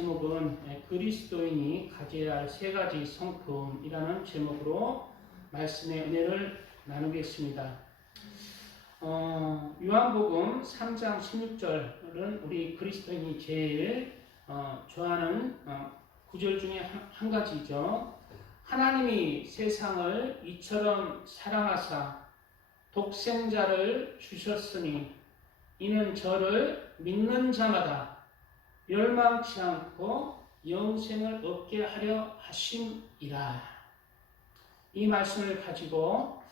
제목은 그리스도인이 가져야 할 세 가지 성품이라는 제목으로 말씀의 은혜를 나누겠습니다. 요한복음 3장 16절은 우리 그리스도인이 제일 좋아하는 구절 중에 한 가지죠. 하나님이 세상을 이처럼 사랑하사 독생자를 주셨으니 이는 저를 믿는 자마다 멸망치 않고 영생을 얻게 하려 하심이라. 이 말씀을 가지고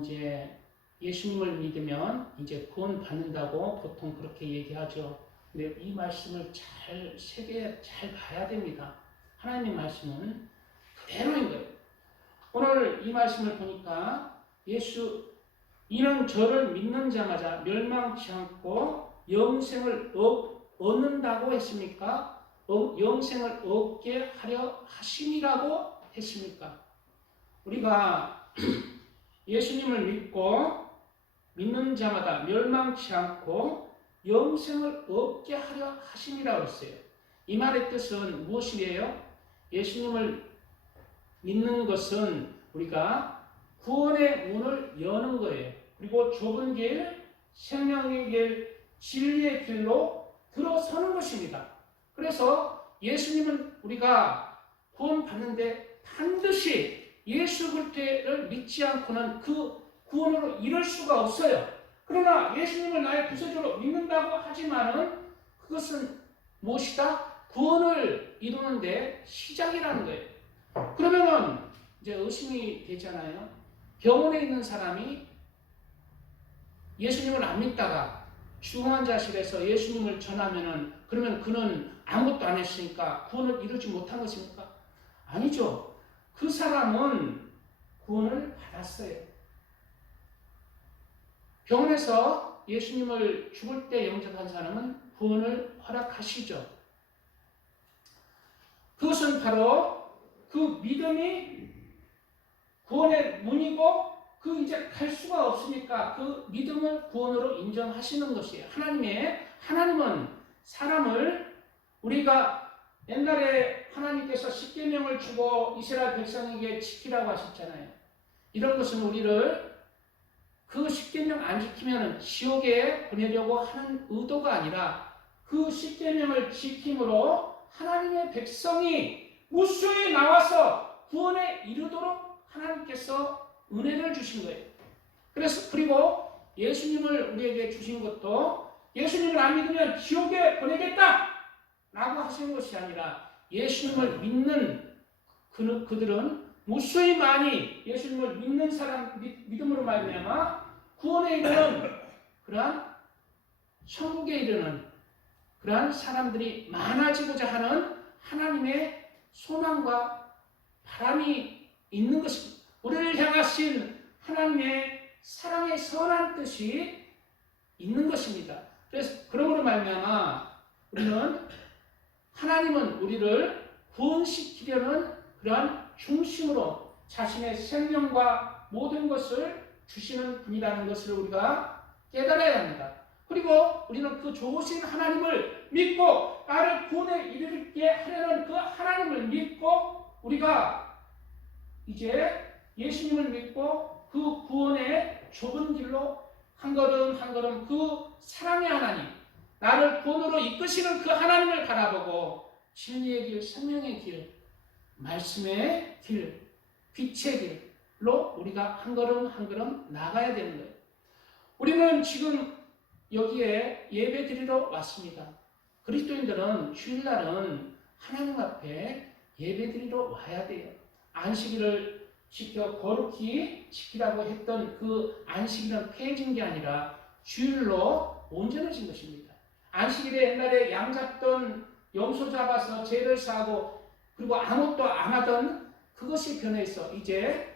이제 예수님을 믿으면 이제 구원 받는다고 보통 그렇게 얘기하죠. 근데 이 말씀을 잘 봐야 됩니다. 하나님 말씀은 그대로인 거예요. 오늘 이 말씀을 보니까 이는 저를 믿는 자마다 멸망치 않고 영생을 얻는다고 했습니까? 영생을 얻게 하려 하심이라고 했습니까? 우리가 예수님을 믿는 자마다 멸망치 않고 영생을 얻게 하려 하심이라고 했어요. 이 말의 뜻은 무엇이에요? 예수님을 믿는 것은 우리가 구원의 문을 여는 거예요. 그리고 좁은 길, 생명의 길, 진리의 길로 들어서는 것입니다. 그래서 예수님은 우리가 구원받는데 반드시 예수 그리스도를 믿지 않고는 그 구원으로 이룰 수가 없어요. 그러나 예수님을 나의 구세주로 믿는다고 하지만은 그것은 무엇이다? 구원을 이루는데 시작이라는 거예요. 그러면은 이제 의심이 되잖아요. 병원에 있는 사람이 예수님을 안 믿다가 중환자실에서 예수님을 전하면은 그러면 그는 아무것도 안 했으니까 구원을 이루지 못한 것입니까? 아니죠. 그 사람은 구원을 받았어요. 병원에서 예수님을 죽을 때 영접한 사람은 구원을 허락하시죠. 그것은 바로 그 믿음이 구원의 문이고 그 이제 갈 수가 없으니까 그 믿음을 구원으로 인정하시는 것이에요. 하나님은 사람을 우리가 옛날에 하나님께서 십계명을 주고 이스라엘 백성에게 지키라고 하셨잖아요. 이런 것은 우리를 그 십계명 안 지키면 지옥에 보내려고 하는 의도가 아니라 그 십계명을 지킴으로 하나님의 백성이 무수히 나와서 구원에 이르도록 하나님께서 은혜를 주신 거예요. 그리고 예수님을 우리에게 주신 것도 예수님을 안 믿으면 지옥에 보내겠다 라고 하신 것이 아니라 예수님을 믿는 그들은 무수히 많이 예수님을 믿는 사람 믿음으로 말미암아 구원에 이르는 그러한 천국에 이르는 그러한 사람들이 많아지고자 하는 하나님의 소망과 바람이 있는 것입니다. 우리를 향하신 하나님의 사랑의 선한 뜻이 있는 것입니다. 그래서 그러므로 말미암아 하나님은 우리를 구원시키려는 그러한 중심으로 자신의 생명과 모든 것을 주시는 분이라는 것을 우리가 깨달아야 합니다. 그리고 우리는 그 좋으신 하나님을 믿고 나를 구원에 이르게 하려는 그 하나님을 믿고 우리가 이제 예수님을 믿고 그 구원의 좁은 길로 한 걸음 한 걸음 그 사랑의 하나님, 나를 구원으로 이끄시는 그 하나님을 바라보고 진리의 길, 생명의 길, 말씀의 길, 빛의 길로 우리가 한 걸음 한 걸음 나가야 되는 거예요. 우리는 지금 여기에 예배 드리러 왔습니다. 그리스도인들은 주일날은 하나님 앞에 예배 드리러 와야 돼요. 안식일을 지켜 거룩히 지키라고 했던 그 안식일은 폐해진 게 아니라 주일로 온전해진 것입니다. 안식일에 옛날에 양 잡던 염소 잡아서 죄를 사고 그리고 아무것도 안 하던 그것이 변해서 이제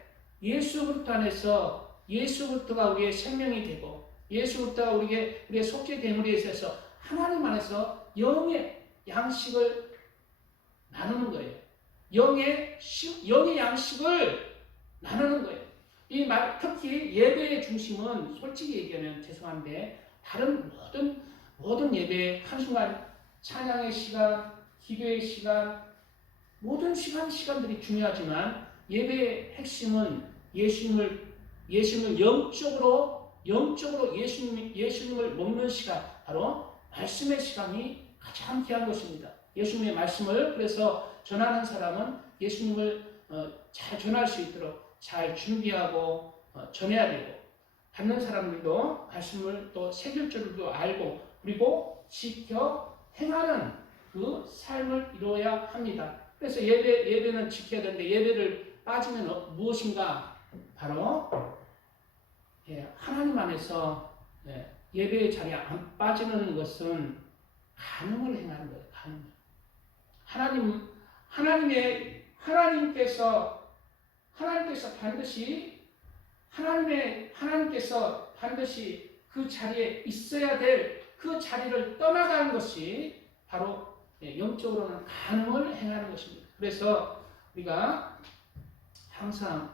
예수 그리스도 안에서 예수 그리스도가 우리의 생명이 되고 예수 그리스도가 우리의 속죄 대물에 있어서 하나님 안에서 영의 양식을 나누는 거예요. 영의 양식을 나누는 거예요. 특히 예배의 중심은 솔직히 얘기하면 죄송한데 다른 모든 예배 한순간 찬양의 시간, 기도의 시간, 모든 시간들이 중요하지만 예배의 핵심은 예수님을 영적으로 예수님을 먹는 시간, 바로 말씀의 시간이 가장 귀한 것입니다. 예수님의 말씀을 그래서 전하는 사람은 예수님을 잘 전할 수 있도록 잘 준비하고 전해야 되고, 받는 사람들도 말씀을 또 새길 줄도 알고 그리고 지켜 행하는 그 삶을 이루어야 합니다. 그래서 예배는 지켜야 되는데, 예배를 빠지면 무엇인가? 바로 하나님 안에서 예배의 자리에 안 빠지는 것은 간음을 행하는 거예요. 간음. 하나님께서 반드시 그 자리에 있어야 될 그 자리를 떠나가는 것이 바로 영적으로는 간음을 행하는 것입니다. 그래서 우리가 항상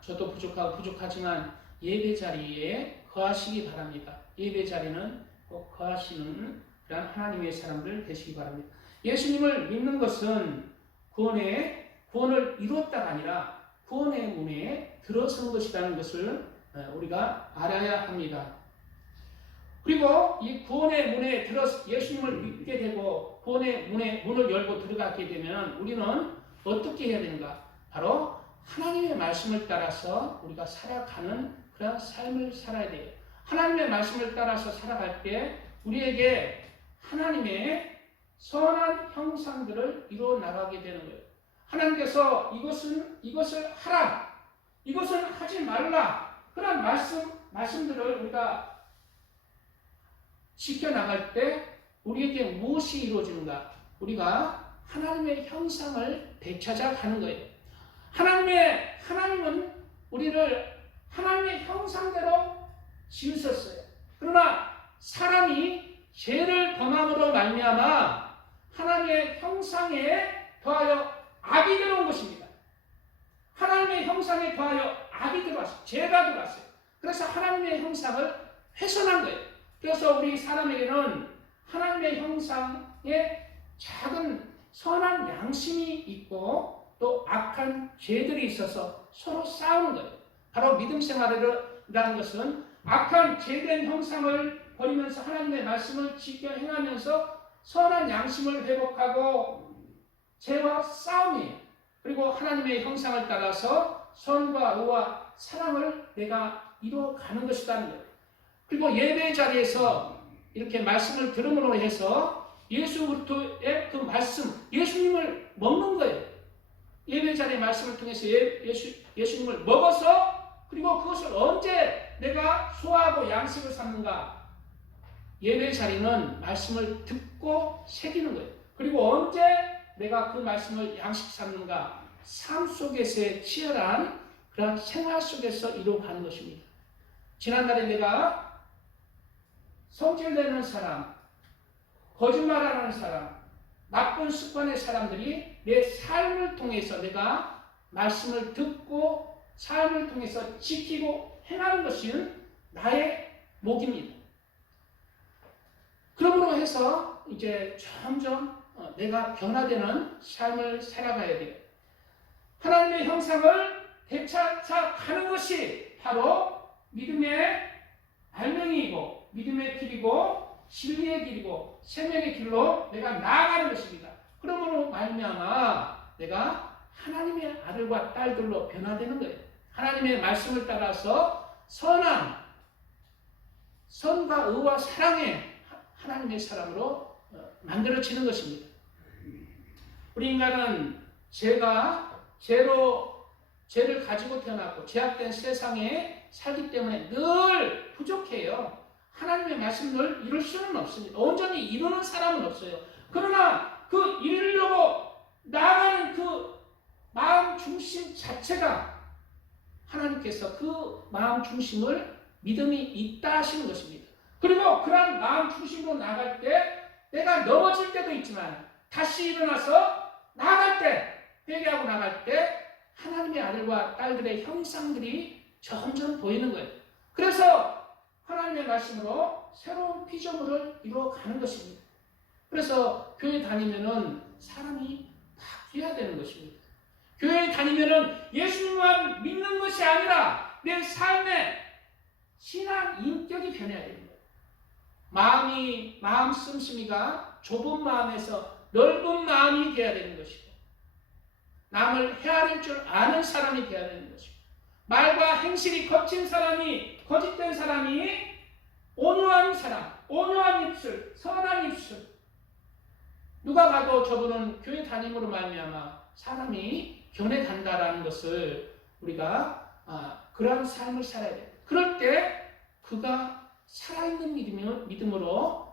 저도 부족하지만 예배 자리에 거하시기 바랍니다. 예배 자리는 꼭 거하시는 그런 하나님의 사람들 되시기 바랍니다. 예수님을 믿는 것은 구원을 이뤘다가 아니라 구원의 문에 들어선 것이라는 것을 우리가 알아야 합니다. 그리고 이 구원의 문에 들어서 예수님을 믿게 되고 구원의 문을 열고 들어가게 되면 우리는 어떻게 해야 되는가? 바로 하나님의 말씀을 따라서 우리가 살아가는 그런 삶을 살아야 돼요. 하나님의 말씀을 따라서 살아갈 때 우리에게 하나님의 선한 형상들을 이루어 나가게 되는 거예요. 하나님께서 이것을 하라, 이것을 하지 말라, 그런 말씀들을 우리가 지켜나갈 때 우리에게 무엇이 이루어지는가? 우리가 하나님의 형상을 되찾아가는 거예요. 하나님은 우리를 하나님의 형상대로 지으셨어요. 그러나 사람이 죄를 범함으로 말미암아 하나님의 형상에 더하여 악이 들어온 것입니다. 하나님의 형상에 더하여 악이 들어왔어요. 죄가 들어왔어요. 그래서 하나님의 형상을 훼손한 거예요. 그래서 우리 사람에게는 하나님의 형상에 작은 선한 양심이 있고 또 악한 죄들이 있어서 서로 싸우는 거예요. 바로 믿음 생활이라는 것은 악한 죄된 형상을 버리면서 하나님의 말씀을 지켜 행하면서 선한 양심을 회복하고 죄와 싸움이에요. 그리고 하나님의 형상을 따라서 선과 의와 사랑을 내가 이루어가는 것이라는 거예요. 그리고 예배 자리에서 이렇게 말씀을 들음으로 해서 예수 그리스도의 그 말씀, 예수님을 먹는 거예요. 예배 자리의 말씀을 통해서 예수님을 먹어서, 그리고 그것을 언제 내가 소화하고 양식을 삼는가? 예배 자리는 말씀을 듣고 새기는 거예요. 그리고 언제 내가 그 말씀을 양식 삼는가? 삶 속에서의 치열한 그런 생활 속에서 이루어가는 것입니다. 지난달에 내가 성질내는 사람, 거짓말하는 사람, 나쁜 습관의 사람들이 내 삶을 통해서 내가 말씀을 듣고 삶을 통해서 지키고 행하는 것이 나의 목입니다. 그러므로 해서 이제 점점 내가 변화되는 삶을 살아가야 돼요. 하나님의 형상을 되찾아가는 것이 바로 믿음의 발명이고 믿음의 길이고 진리의 길이고 생명의 길로 내가 나아가는 것입니다. 그러므로 말미암아 내가 하나님의 아들과 딸들로 변화되는 거예요. 하나님의 말씀을 따라서 선과 의와 사랑의 하나님의 사람으로 만들어지는 것입니다. 우리 인간은 죄를 가지고 태어났고 죄악된 세상에 살기 때문에 늘 부족해요. 하나님의 말씀을 이룰 수는 없습니다. 온전히 이루는 사람은 없어요. 그러나 그 이루려고 나아가는 그 마음 중심 자체가 하나님께서 그 마음 중심을 믿음이 있다 하시는 것입니다. 그리고 그런 마음 중심으로 나아갈 때 내가 넘어질 때도 있지만 다시 일어나서 나아갈 때, 회개하고 나아갈 때 하나님의 아들과 딸들의 형상들이 점점 보이는 거예요. 그래서 하나님의 말씀으로 새로운 피조물을 이루어가는 것입니다. 그래서 교회 다니면은 사람이 바뀌어야 되는 것입니다. 교회에 다니면은 예수님만 믿는 것이 아니라 내 삶의 신앙 인격이 변해야 됩니다. 마음 씀씀이가 좁은 마음에서 넓은 마음이 되어야 되는 것이고, 남을 헤아릴 줄 아는 사람이 되어야 되는 것이고, 말과 행실이 거친 사람이, 거짓된 사람이 온유한 사람, 온유한 입술, 선한 입술. 누가 봐도 저분은 교회 다님으로 말미암아 사람이 변해간다라는 것을 우리가 그러한 삶을 살아야 돼요. 그럴 때 그가 살아있는 믿음으로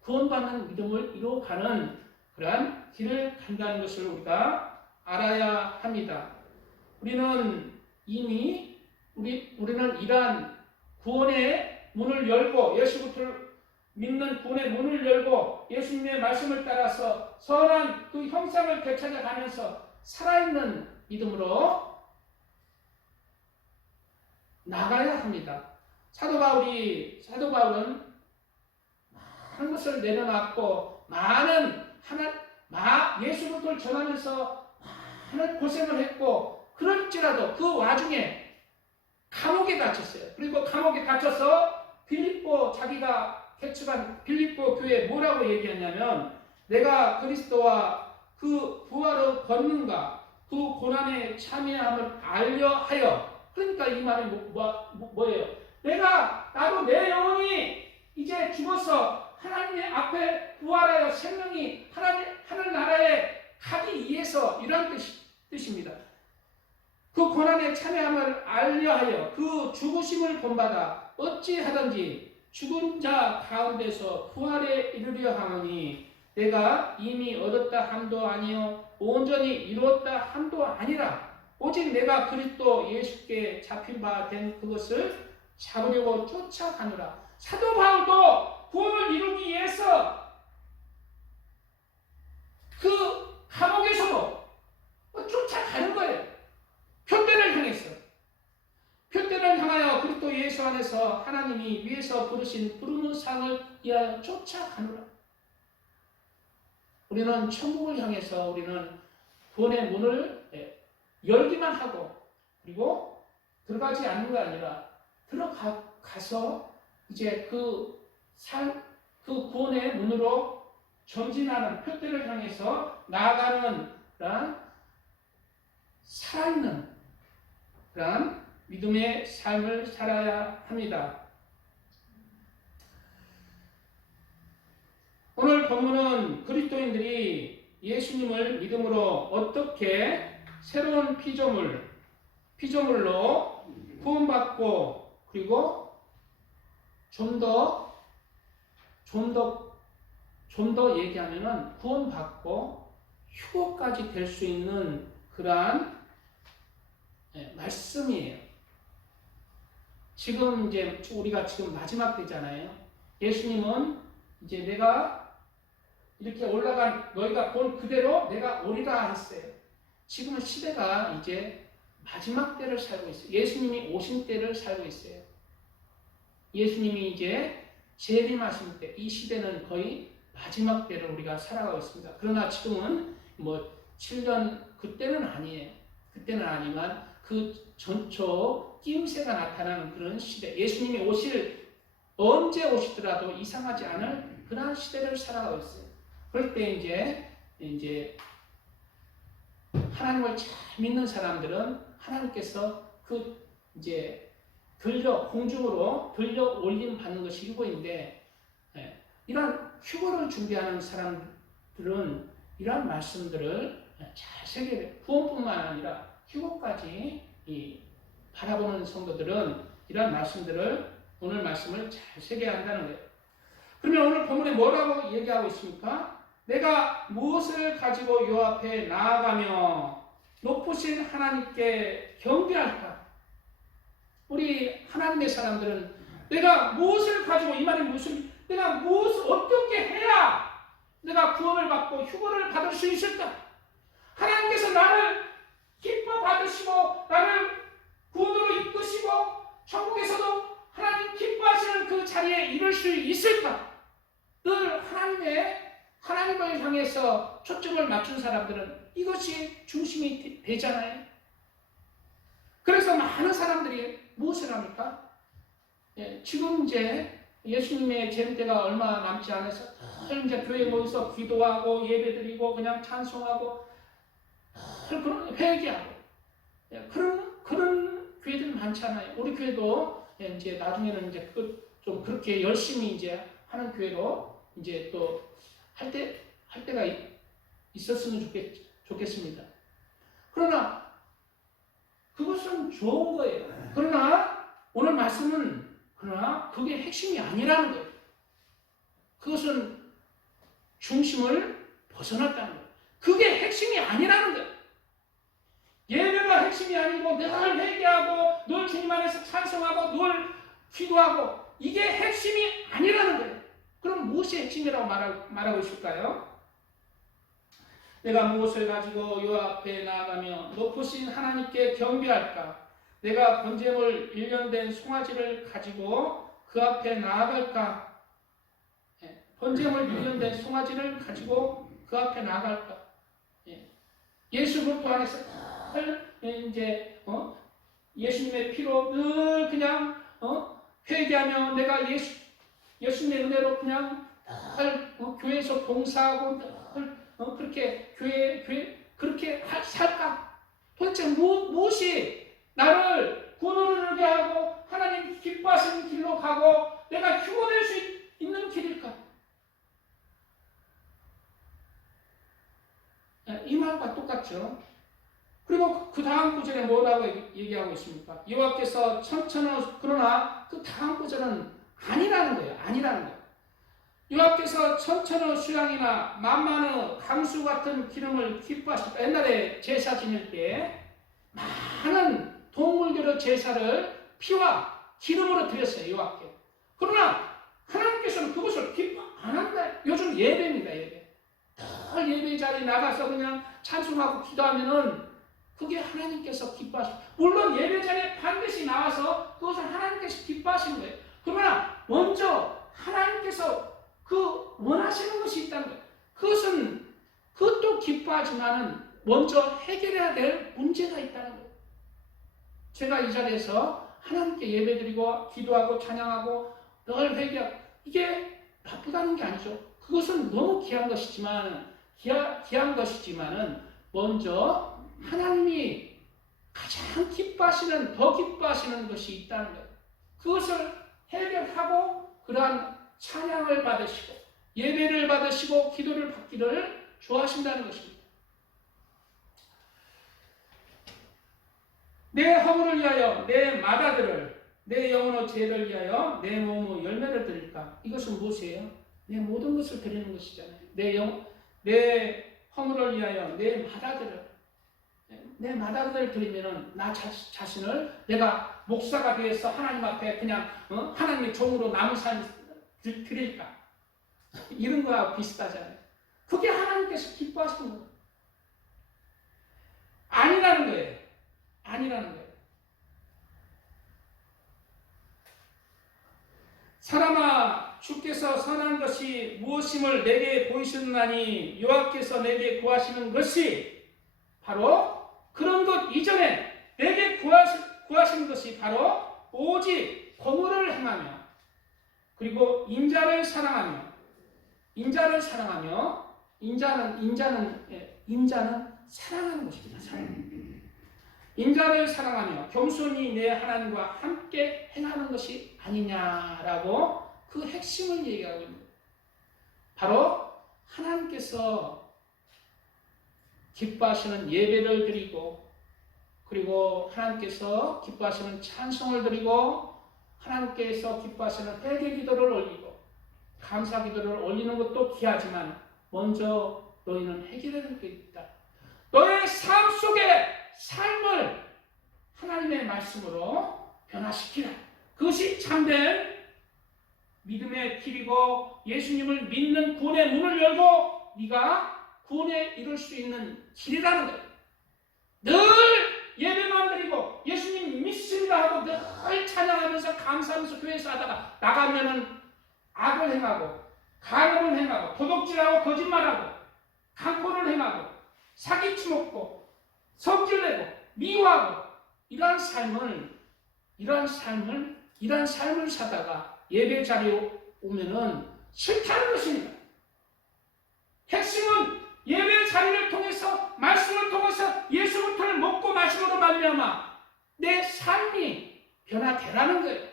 구원받는 믿음을 이루어가는 그러한 길을 간다는 것을 우리가 알아야 합니다. 우리는 이러한 구원의 문을 열고, 예수부터를 믿는 구원의 문을 열고 예수님의 말씀을 따라서 선한 그 형상을 되찾아가면서 살아있는 믿음으로 나가야 합니다. 사도 바울은 많은 것을 내려놨고 예수부터를 전하면서 많은 고생을 했고, 그럴지라도 그 와중에 감옥에 갇혔어요. 그리고 감옥에 갇혀서 자기가 개척한 빌립보 교회에 뭐라고 얘기했냐면, 내가 그리스도와 그 부활의 권능과 그 고난에 참여함을 알려하여, 그러니까 이 말이 뭐예요? 나도 내 영혼이 이제 죽어서 하나님 앞에 부활하여 생명이 하늘나라에 가기 위해서, 이런 뜻입니다. 그 고난에 참여함을 알려하여 그 죽으심을 본받아 어찌하든지 죽은 자 가운데서 부활에 이르려 하노니, 내가 이미 얻었다 함도 아니요 온전히 이루었다 함도 아니라 오직 내가 그리스도 예수께 잡힌 바 된 그것을 잡으려고 쫓아가노라. 사도 바울도 구원을 이루기 위해서 그 감옥에서도 쫓아가는 거예요. 표대를 향하여 그리스도 예수 안에서 하나님이 위에서 부르신 부르는 상을 위하여 쫓아가노라. 우리는 천국을 향해서 우리는 구원의 문을 열기만 하고, 그리고 들어가지 않는 게 아니라 들어가서 이제 그 구원의 문으로 전진하는, 표대를 향해서 나아가는 그런 살아있는 그런 믿음의 삶을 살아야 합니다. 오늘 본문은 그리스도인들이 예수님을 믿음으로 어떻게 새로운 피조물로 구원받고, 그리고 좀 더 얘기하면은 구원받고 휴거까지 될 수 있는 그러한 말씀이에요. 지금 이제 우리가 지금 마지막 때잖아요. 예수님은 이제 내가 이렇게 올라간 너희가 본 그대로 내가 오리라 했어요. 지금은 시대가 이제 마지막 때를 살고 있어요. 예수님이 오신 때를 살고 있어요. 예수님이 이제 재림하신 때, 이 시대는 거의 마지막 때를 우리가 살아가고 있습니다. 그러나 지금은 7년 그때는 아니에요. 그때는 아니지만 그 전초 낌새가 나타나는 그런 시대, 예수님이 언제 오시더라도 이상하지 않을 그러한 시대를 살아가고 있어요. 그럴 때 이제 하나님을 잘 믿는 사람들은 하나님께서 공중으로 들려 올림 받는 것이 휴거인데, 이러한 휴거를 준비하는 사람들은 이러한 말씀들을 잘 새겨야 돼요. 구원뿐만 아니라 휴거까지 바라보는 성도들은 이러한 말씀들을, 오늘 말씀을 잘 새겨야 한다는 거예요. 그러면 오늘 본문에 뭐라고 얘기하고 있습니까? 내가 무엇을 가지고 요 앞에 나아가며 높으신 하나님께 경배할까? 우리 하나님의 사람들은 내가 무엇을 가지고, 이 말이 내가 무엇을 어떻게 해야 내가 구원을 받고 휴거를 받을 수 있을까? 하나님께서 나를 기뻐 받으시고 나를 구원으로 이끄시고 천국에서도 하나님 기뻐하시는 그 자리에 이룰 수 있을까? 늘 하나님의 하나님을 향해서 초점을 맞춘 사람들은 이것이 중심이 되잖아요. 그래서 많은 사람들이 무엇을 합니까? 지금 이제 예수님의 재림때가 얼마 남지 않아서 이제 교회 모여서 기도하고 예배드리고 그냥 찬송하고 그런 회개하고 그런 교회들 많잖아요. 우리 교회도 이제 나중에는 이제 좀 그렇게 열심히 이제 하는 교회로 이제 또 할 때가 있었으면 좋겠습니다. 그러나 그것은 좋은 거예요. 그러나 오늘 말씀은 그게 핵심이 아니라는 거예요. 그것은 중심을 벗어났다는 거예요. 그게 핵심이 아니라는 거예요. 예배가 핵심이 아니고 늘 회개하고 늘 주님 안에서 찬송하고 늘 기도하고 이게 핵심이 아니라는 거예요. 그럼 무엇이 핵심이라고 말하고 있을까요? 내가 무엇을 가지고 요 앞에 나아가며 높으신 하나님께 경배할까? 내가 번제물 1년 된 송아지를 가지고 그 앞에 나아갈까? 번제물 1년 된 송아지를 가지고 그 앞에 나아갈까? 예수 그리스도 안에서 이제 예수님의 피로 늘 그냥 회개하며 내가 예수님의 은혜로 그냥 교회에서 봉사하고 그렇게 교회 그렇게 살까? 도대체 무엇이 나를 구원을 이루게 하고 하나님 기뻐하시는 길로 가고 내가 휴거될 수 있는 길일까? 이 말과 똑같죠. 그리고 그 다음 구절에 뭐라고 얘기하고 있습니까? 여호와께서 천천히 그러나 그 다음 구절은 아니라는 거예요. 아니라는 거예요. 여호와께서 천천의 수양이나 만만의 강수 같은 기름을 기뻐하셨다. 옛날에 제사 지낼 때 많은 동물들의 제사를 피와 기름으로 드렸어요. 여호와께. 그러나 하나님께서는 그것을 기뻐 안 한다. 요즘 예배입니다. 예배. 늘 예배 자리에 나가서 그냥 찬송하고 기도하면은 그게 하나님께서 기뻐하시고 물론 예배 자리에 반드시 나와서 그것을 하나님께서 기뻐하시는 거예요. 그러나 먼저 하나님께서 그 원하시는 것이 있다는 거예요. 그것도 기뻐하지만은 먼저 해결해야 될 문제가 있다는 거예요. 제가 이 자리에서 하나님께 예배드리고 기도하고 찬양하고 늘 회개하고 이게 나쁘다는 게 아니죠. 그것은 너무 귀한 것이지만은 먼저 하나님이 가장 더 기뻐하시는 것이 있다는 거예요. 그것을 해결하고 그러한 찬양을 받으시고 예배를 받으시고 기도를 받기를 좋아하신다는 것입니다. 내 허물을 위하여 내 마다들을 내 영혼의 죄를 위하여 내 몸의 열매를 드릴까? 이것은 무엇이에요? 내 모든 것을 드리는 것이잖아요. 내 허물을 위하여 내 마다들을 드리면은 나 자신을 내가 목사가 되어서 하나님 앞에 그냥 하나님의 종으로 남은 삶 드릴까? 이런 거하고 비슷하잖아요. 그게 하나님께서 기뻐하시는 거예요. 아니라는 거예요. 사람아, 주께서 선한 것이 무엇임을 내게 보이셨나니 여호와께서 내게 구하시는 것이 바로 그런 것 이전에 내게 구하시는 것이 바로 오직 공의를 행하며 그리고 인자를 사랑하며 인자는 사랑하는 것입니다. 인자를 사랑하며 겸손히 내 하나님과 함께 행하는 것이 아니냐라고 그 핵심을 얘기하고 있는 거예요. 바로 하나님께서 기뻐하시는 예배를 드리고 그리고 하나님께서 기뻐하시는 찬송을 드리고 하나님께서 기뻐하시는 회개 기도를 올리고 감사 기도를 올리는 것도 귀하지만 먼저 너희는 해결해야 될 게 있다. 너의 삶 속에 삶을 하나님의 말씀으로 변화시키라. 그것이 참된 믿음의 길이고 예수님을 믿는 구원의 문을 열고 네가 구원에 이룰 수 있는 길이라는 거예요. 늘 예배만 드리고 예수님 믿습니다 하고 늘 찬양하면서 감사하면서 교회에서 하다가 나가면은 악을 행하고 간음을 행하고 도둑질하고 거짓말하고 강포를 행하고 사기치 먹고 성질내고 미워하고 이러한 삶을 사다가 예배 자리에 오면은 싫다는 것입니다. 핵심은 예배 자리를 통해서 말씀을 통해서 예수 그리스도를 먹고 마심으로 말미암아 내 삶이 변화되라는 거예요.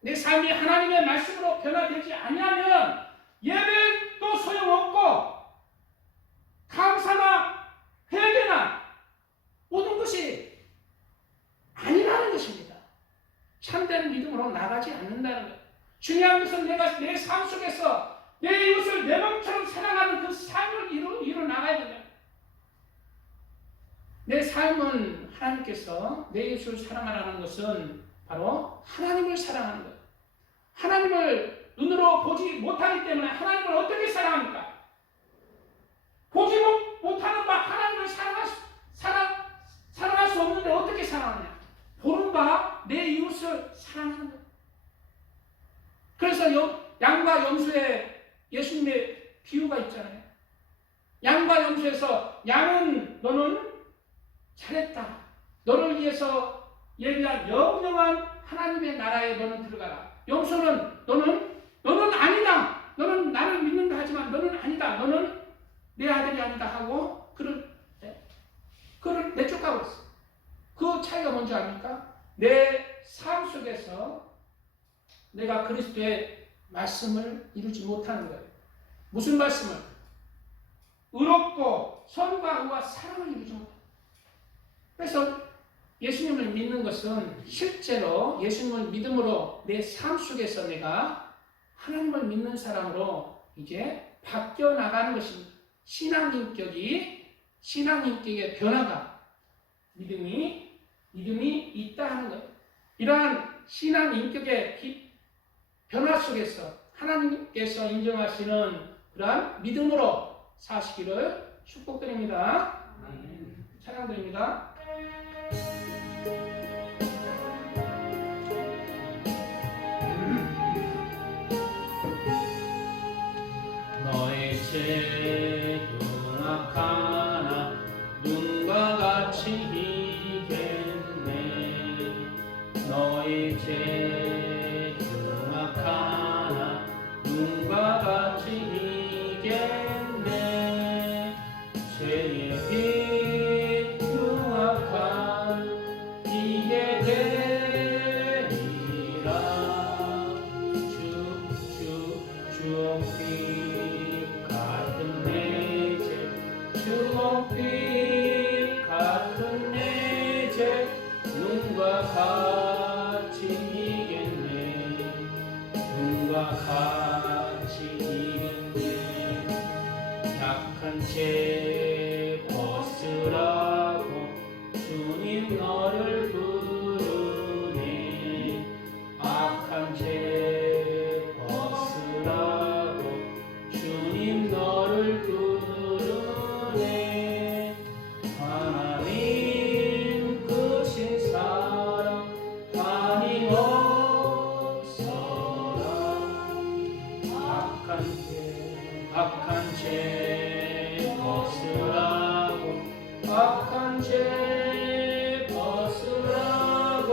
내 삶이 하나님의 말씀으로 변화되지 아니하면 예배도 소용없고 감사나 회개나 모든 것이 아니라는 것입니다. 참된 믿음으로 나가지 않는다는 거예요. 중요한 것은 내가 내 삶 속에서 내 이웃을 내 몸처럼 사랑하는 그 삶을 이루 나가야 된다. 내 삶은 하나님께서 내 이웃을 사랑하라는 것은 바로 하나님을 사랑하는 거예요. 하나님을 눈으로 보지 못하기 때문에 하나님을 어떻게 사랑합니까? 보지 못하는 바 하나님을 사랑할 수 없는데 어떻게 사랑하냐? 보는 바 내 이웃을 사랑하는 거예요. 그래서 양과 염소의 예수님의 비유가 있잖아요. 양과 염소에서 양은 너는 잘했다. 너를 위해서 예비한 영영한 하나님의 나라에 너는 들어가라. 염소는 너는 아니다. 너는 나를 믿는다 하지만 너는 아니다. 너는 내 아들이 아니다 하고 그를 내쫓아고 있어. 그 차이가 뭔지 압니까? 내 삶 속에서 내가 그리스도의 말씀을 이루지 못하는 거예요. 무슨 말씀을? 의롭고 선과 의와 사랑을 이루지 못해요. 그래서 예수님을 믿는 것은 실제로 예수님을 믿음으로 내 삶 속에서 내가 하나님을 믿는 사람으로 이제 바뀌어 나가는 것입니다. 신앙인격의 변화가 믿음이 있다 하는 거예요. 이러한 신앙인격의 변화 속에서 하나님께서 인정하시는 그러한 믿음으로 사시기를 축복드립니다. 찬양드립니다. 너의 죄 흉악하나 눈과 같이 이겠네. 너의 죄 흉악하나 눈과 같이 이겠네. 죄의 빛 흉악한 이게 되리라. 주홍빛 같은 내 죄 주홍빛 같은 내 죄 눈과 같이 이겠네. 눈과 같이 이겠네. 약한 죄 벗으라고 주님 너를 부르네. 악한 죄 벗으라고 주님 너를 부르네. 하나님 크신 사랑 아니었어라. 악한 죄 벗으라고 악한 죄 벗으라고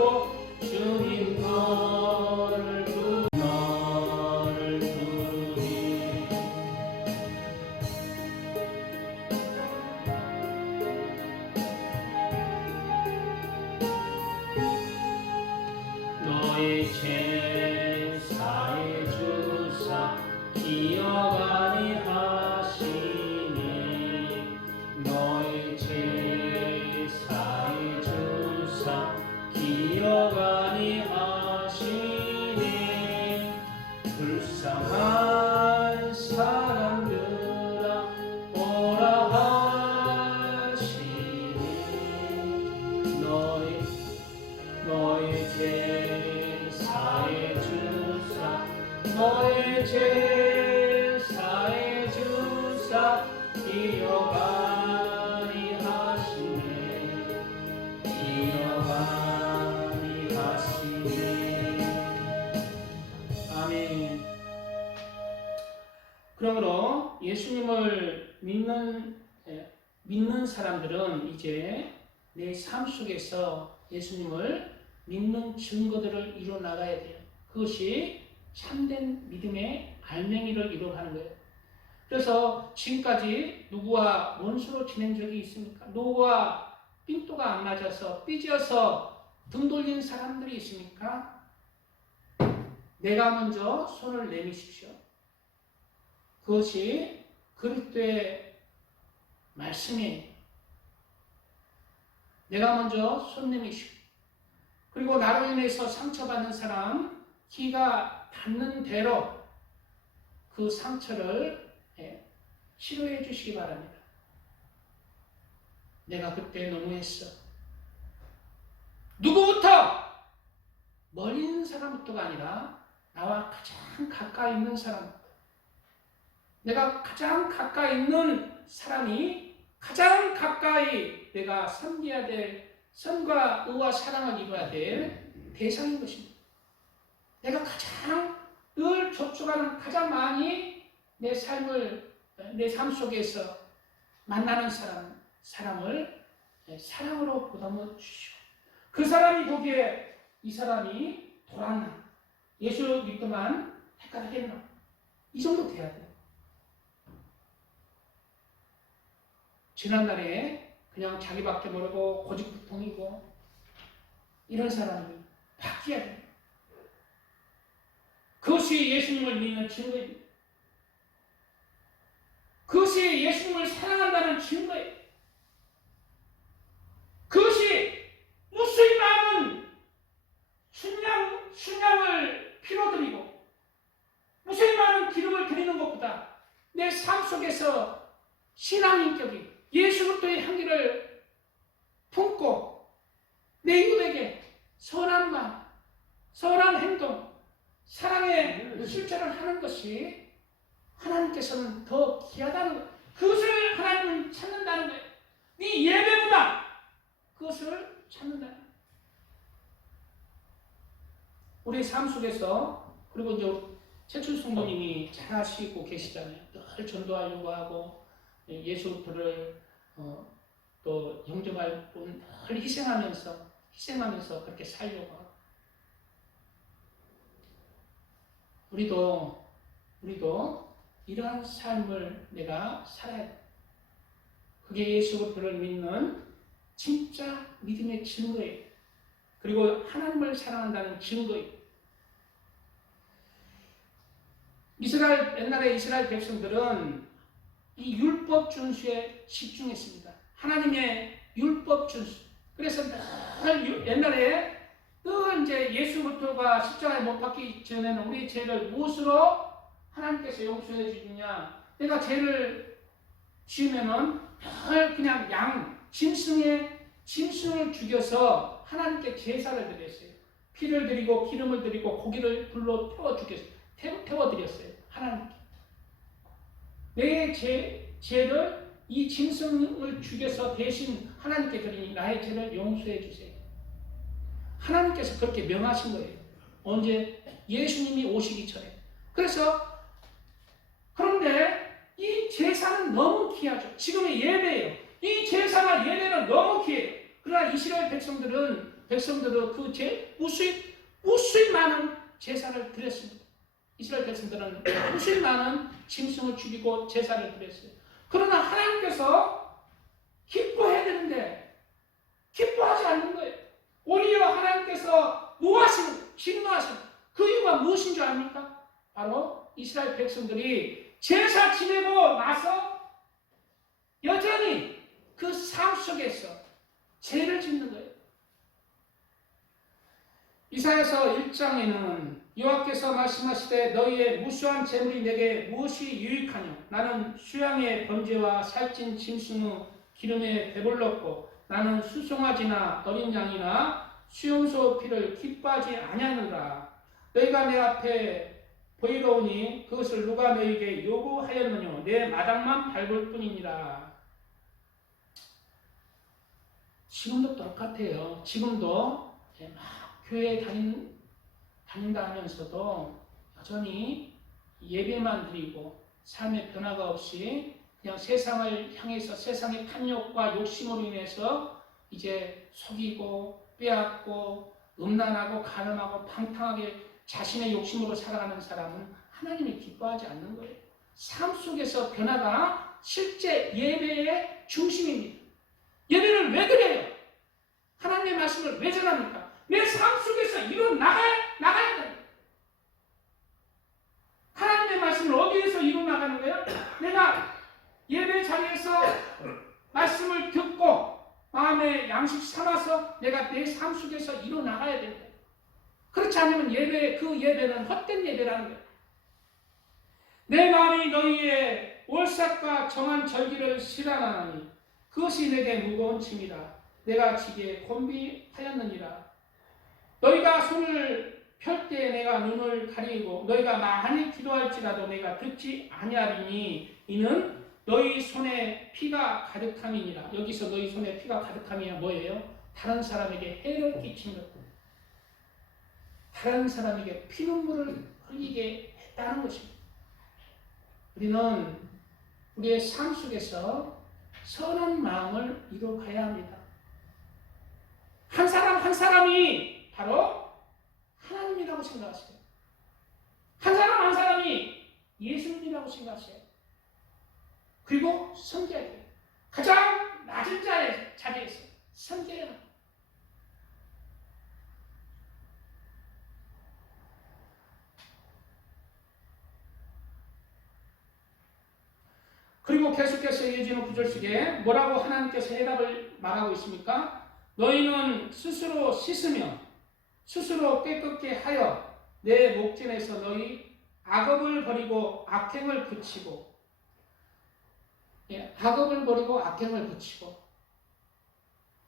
주님 너를 부르니. 믿는 사람들은 이제 내 삶 속에서 예수님을 믿는 증거들을 이뤄 나가야 돼요. 그것이 참된 믿음의 알맹이를 이루어가는 거예요. 그래서 지금까지 누구와 원수로 지낸 적이 있습니까? 누구와 삔또가 안 맞아서 삐져서 등 돌린 사람들이 있습니까? 내가 먼저 손을 내미십시오. 그것이 그리스도의 말씀이에요. 내가 먼저 손 내미시고, 그리고 나로 인해서 상처받는 사람, 기가 닿는 대로 그 상처를 치료해 주시기 바랍니다. 내가 그때 너무했어. 누구부터? 멀리 있는 사람부터가 아니라 나와 가장 가까이 있는 사람부터. 내가 가장 가까이 있는 사람이 가장 가까이 내가 섬겨야 될 선과 의와 사랑을 이루어야 될 대상인 것입니다. 내가 가장 늘 접촉하는, 가장 많이 내 삶 속에서 만나는 사람을 사랑으로 보담아 주시고, 그 사람이 보기에 이 사람이 돌았나? 예수 믿고만 헷갈리겠나? 이 정도 돼야 돼요. 지난날에 그냥 자기밖에 모르고 고집부통이고 이런 사람들 바뀌어야 돼요. 그것이 예수님을 믿는 증거입니다. 그것이 예수님을 사랑한다는 증거예요. 그것이 무수히 많은 순양을 피로드리고 무수히 많은 기름을 드리는 것보다 내 삶 속에서 신앙인격이 예수 그리스도의 향기를 품고 내 이웃에게 선한 말, 선한 행동, 사랑의 실천을 하는 것이 하나님께서는 더 귀하다는 거예요. 그것을 하나님은 찾는다는 거예요. 네 예배보다 그것을 찾는다는 거예요. 우리 삶 속에서, 그리고 이제 최춘 성도님이 잘 아시고 계시잖아요. 늘 전도하려고 하고 예수들을 또 영접할 분 늘 희생하면서 그렇게 살려고 하고, 우리도 이러한 삶을 내가 살아야 돼. 그게 예수 그리스도를 믿는 진짜 믿음의 증거예요. 그리고 하나님을 사랑한다는 증거예요. 옛날에 이스라엘 백성들은 이 율법 준수에 집중했습니다. 하나님의 율법 준수. 그래서 늘 옛날에 늘 이제 예수 그리스도가 십자가에 못 박기 전에는 우리 죄를 무엇으로 하나님께서 용서해 주느냐? 내가 죄를 지으면은 늘 그냥 짐승을 죽여서 하나님께 제사를 드렸어요. 피를 드리고 기름을 드리고 고기를 불로 태워드렸어요. 하나님께. 내 죄를 이 짐승을 죽여서 대신 하나님께 드리니 나의 죄를 용서해 주세요. 하나님께서 그렇게 명하신 거예요. 언제? 예수님이 오시기 전에. 그런데 이 제사는 너무 귀하죠. 지금의 예배예요. 이 제사나 예배는 너무 귀해요. 그러나 이스라엘 백성들은 그 무수히 많은 제사를 드렸습니다. 이스라엘 백성들은 무수히 많은 짐승을 죽이고 제사를 드렸어요. 그러나 하나님께서 기뻐해야 되는데 기뻐하지 않는 거예요. 오히려 하나님께서 진노하시는 그 이유가 무엇인 줄 압니까? 바로 이스라엘 백성들이 제사 지내고 나서 여전히 그 삶 속에서 죄를 짓는 거예요. 이사야서 1장에는 여호와께서 말씀하시되 너희의 무수한 재물이 내게 무엇이 유익하뇨? 나는 수양의 번제와 살찐 짐승의 기름에 배불렀고 나는 수송아지나 어린 양이나 수염소 피를 기뻐하지 아니하느라. 너희가 내 앞에 보이러오니 그것을 누가 너희에게 요구하였느뇨? 내 마당만 밟을 뿐이니라. 지금도 똑같아요. 지금도 막 교회에 다닌다 하면서도 여전히 예배만 드리고 삶의 변화가 없이 그냥 세상을 향해서 세상의 탐욕과 욕심으로 인해서 이제 속이고 빼앗고 음란하고 가늠하고 방탕하게 자신의 욕심으로 살아가는 사람은 하나님이 기뻐하지 않는 거예요. 삶 속에서 변화가 실제 예배의 중심입니다. 예배를 왜 드려요? 하나님의 말씀을 왜 전합니까? 내 삶 속에서 나가야 됩니다. 하나님의 말씀을 어디에서 이루어나가는 거예요? 내가 예배 자리에서 말씀을 듣고 마음의 양식 삼아서 내가 내 삶 속에서 이루어나가야 됩니다. 그렇지 않으면 그 예배는 헛된 예배라는 거예요. 내 마음이 너희의 올삭과 정한 절기를 실현하나니 그것이 내게 무거운 짐이라. 내가 지게 곤비하였느니라. 너희가 손을 펼 때 내가 눈을 가리고 너희가 많이 기도할지라도 내가 듣지 아니하리니 이는 너희 손에 피가 가득함이니라. 여기서 너희 손에 피가 가득함이야 뭐예요? 다른 사람에게 해를 끼친 것, 다른 사람에게 피눈물을 흘리게 했다는 것입니다. 우리는 우리의 삶 속에서 선한 마음을 이루어가야 합니다. 한 사람 한 사람이 바로 하나님이라고 생각하세요. 한 사람 한 사람이 예수님이라고 생각하세요. 그리고 섬겨야 돼요. 가장 낮은 자리에서 섬겨야 합니다. 그리고 계속해서 이어지는 구절 속에 뭐라고 하나님께서 해답을 말하고 있습니까? 너희는 스스로 씻으며 스스로 깨끗게 하여 내 목전에서 너희 악업을 버리고 악행을 그치고, 악업을 버리고 악행을 그치고,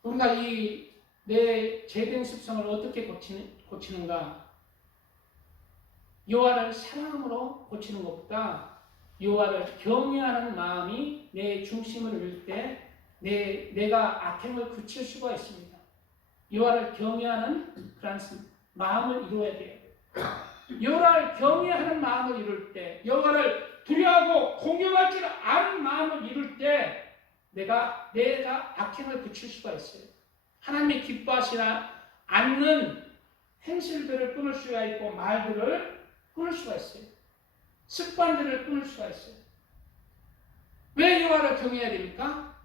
우리가 이 내 죄된 습성을 어떻게 고치는가? 여호와를 사랑함으로 고치는 것보다 여호와를 경외하는 마음이 내 중심을 이룰 때 내가 악행을 그칠 수가 있습니다. 여호와를 경외하는 그런 마음을 이루어야 돼요. 여호와를 경외하는 마음을 이룰 때, 여호와를 두려워하고 공경할 줄 아는 마음을 이룰 때 내가 악행을 그칠 수가 있어요. 하나님이 기뻐하시지 않는 행실들을 끊을 수가 있고 말들을 끊을 수가 있어요. 습관들을 끊을 수가 있어요. 왜 여호와를 경외해야 됩니까?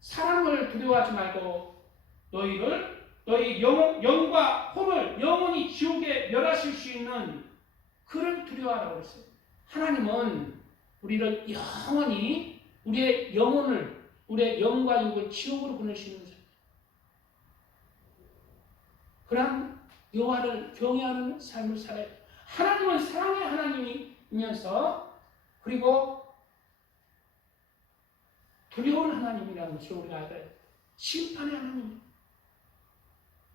사람을 두려워하지 말고 너희 영과 혼을 영원히 지옥에 멸하실 수 있는 그를 두려워하라고 했어요. 하나님은 우리를 영원히 우리의 영과 육을 지옥으로 보낼 수 있는 사람. 그런 여호와를 경외하는 삶을 살아야 돼요. 하나님은 사랑의 하나님이면서 그리고 두려운 하나님이라는 것을 우리가 알아야 돼요. 심판의 하나님.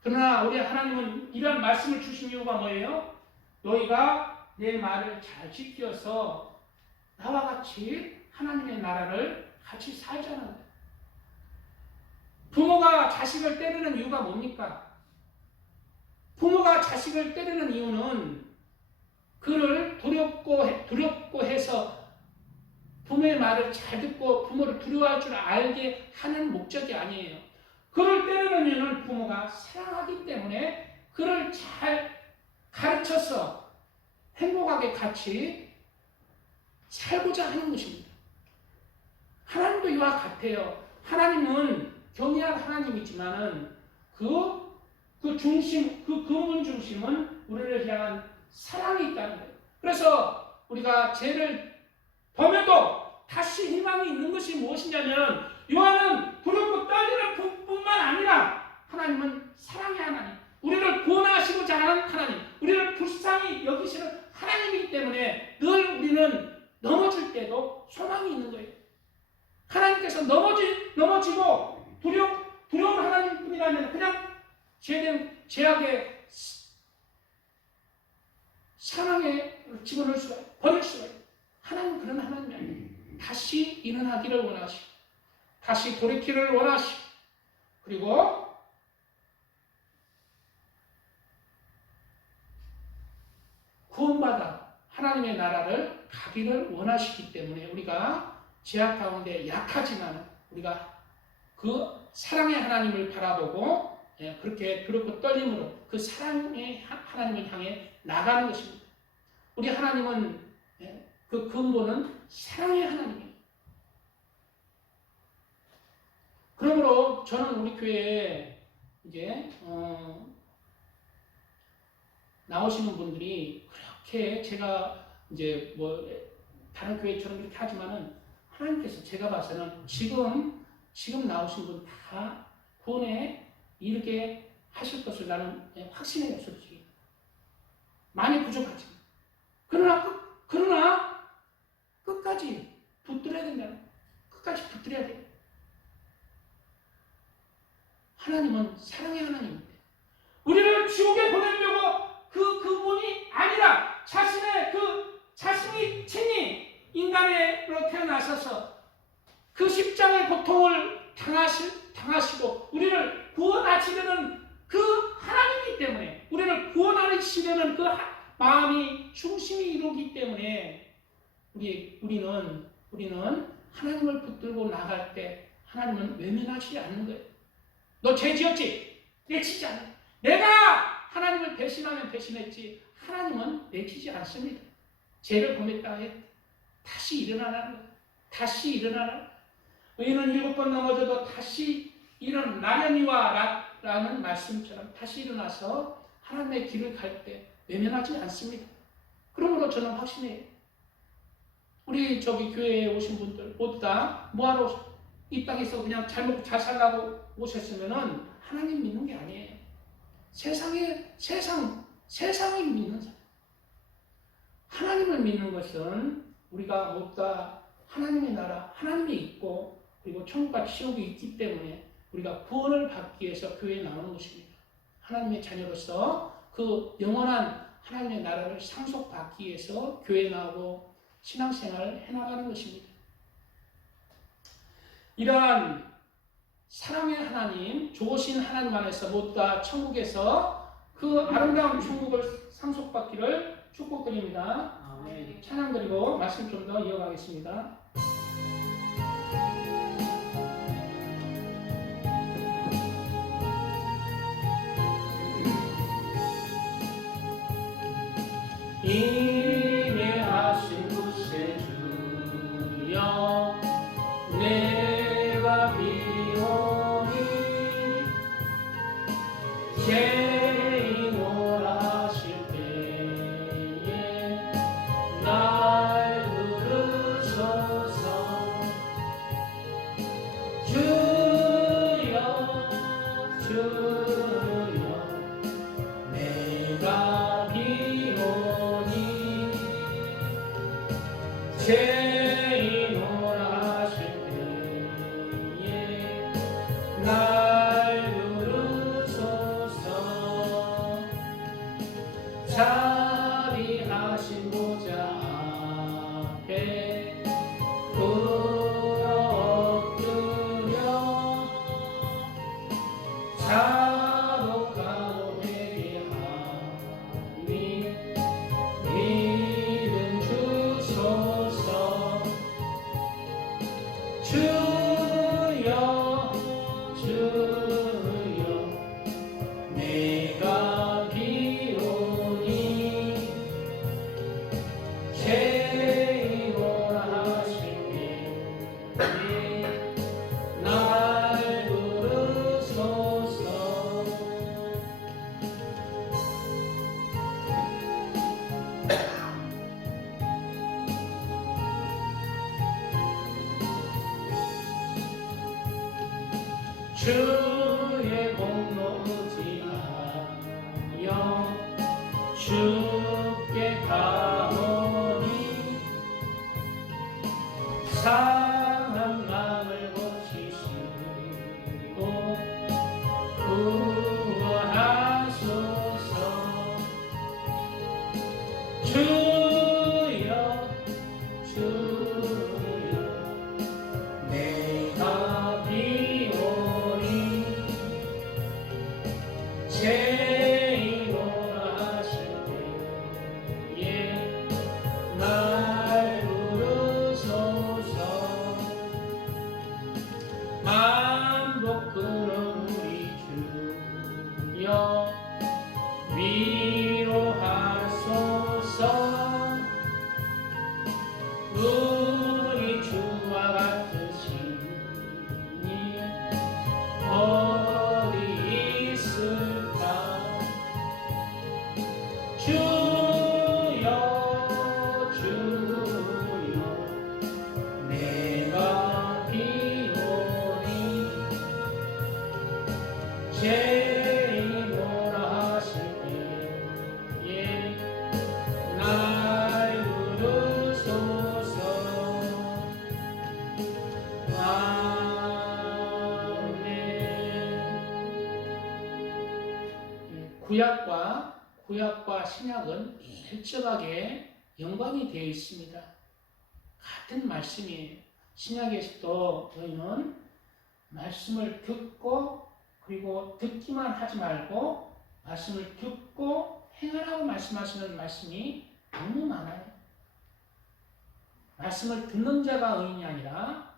그러나 우리 하나님은 이런 말씀을 주신 이유가 뭐예요? 너희가 내 말을 잘 지켜서 나와 같이 하나님의 나라를 같이 살자는 거예요. 부모가 자식을 때리는 이유가 뭡니까? 부모가 자식을 때리는 이유는 그를 두렵고 해서 부모의 말을 잘 듣고 부모를 두려워할 줄 알게 하는 목적이 아니에요. 그를 때리는 이유는 부모가 사랑하기 때문에 그를 잘 가르쳐서 행복하게 같이 살고자 하는 것입니다. 하나님도 이와 같아요. 하나님은 경외할 하나님이지만은 그 중심, 그 근본 중심은 우리를 향한 사랑이 있다는 거예요. 그래서 우리가 죄를 범해도 다시 희망이 있는 것이 무엇이냐면 요한은 두렵고 떨리는 뿐만 아니라 하나님은 사랑의 하나님, 우리를 구원하시고자 하는 하나님, 우리를 불쌍히 여기시는 하나님이기 때문에 늘 우리는 넘어질 때도 소망이 있는 거예요. 하나님께서 넘어지고 두려운 하나님뿐이라면 그냥 죄악의 사랑에 집어넣을 수가 있어요. 버릴 수가 있어요. 하나님은 그런 하나님이 아니에요. 다시 일어나기를 원하시고 다시 돌이키를 원하시고 그리고 구원받아 하나님의 나라를 가기를 원하시기 때문에 우리가 죄악 가운데 약하지만 우리가 그 사랑의 하나님을 바라보고 그렇게 그렇고 떨림으로 그 사랑의 하나님을 향해 나가는 것입니다. 우리 하나님은 그 근본은 사랑의 하나님이에요. 그러므로 저는 우리 교회에 이제 나오시는 분들이 그렇게 제가 이제 뭐 다른 교회처럼 이렇게 하지만은 하나님께서 제가 봐서는 지금 나오신 분 다 구원에 이르게 하실 것을 나는 확신해요, 솔직히. 많이 부족하지. 그러나 끝까지 붙들어야 된다. 끝까지 붙들어야 돼. 하나님은 사랑의 하나님인데 우리를 지옥에 보내려고 그 근본이 아니라 자신이 친히 인간으로 태어나셔서 그 십자가의 고통을 당하시고 우리를 구원하시려는 그 하나님이기 때문에 우리를 구원하시려는 그 마음이 중심이 이루기 때문에 우리는 하나님을 붙들고 나갈 때 하나님은 외면하지 않는 거예요. 너 죄 지었지? 내치지 않아. 내가 하나님을 배신하면 배신했지 하나님은 내치지 않습니다. 죄를 범했다 해 다시 일어나라는 거예요. 다시 일어나라. 의인은 7번 넘어져도 다시 나려니와 라는 말씀처럼 다시 일어나서 하나님의 길을 갈 때 외면하지 않습니다. 그러므로 저는 확신해요. 우리 교회에 오신 분들 모두 다 뭐하러 이 땅에서 그냥 잘 먹고 잘 살라고 오셨으면은 하나님 믿는 게 아니에요. 세상을 믿는 사람. 하나님을 믿는 것은 우리가 모두 다 하나님의 나라, 하나님이 있고 그리고 천국과 지옥이 있기 때문에 우리가 구원을 받기 위해서 교회에 나오는 것입니다. 하나님의 자녀로서 그 영원한 하나님의 나라를 상속받기 위해서 교회에 나오고 신앙생활을 해나가는 것입니다. 이러한 사랑의 하나님, 좋으신 하나님 안에서 모두 다 천국에서 그 아름다운 천국을 상속받기를 축복드립니다. 찬양 드리고 말씀 좀 더 이어가겠습니다. 임해하신 곳에 주여 내가 비오니 죄인오라 하실 때에 날 부르소서. 주여 내가 비오니 죄인오라 하실 때에 날 부르소서. 자비하신 보좌 앞에 엎드려 자복하고 회개하니 믿음 주소서. 주여 내가 비오니 죄인오라 하실 때에 날 부르소서. 주의 공로 의지하여 주께 가오니 상한 마음을 고치시고 구원하소서. 주여 내가 비오니 죄인오라 하실 때에 날 부르소서. 구약과 신약은 밀접하게 연관이 되어 있습니다. 같은 말씀이에요. 신약에서도 너희는 말씀을 듣고 그리고 듣기만 하지 말고 말씀을 듣고 행하라고 말씀하시는 말씀이 너무 많아요. 말씀을 듣는 자가 의인이 아니라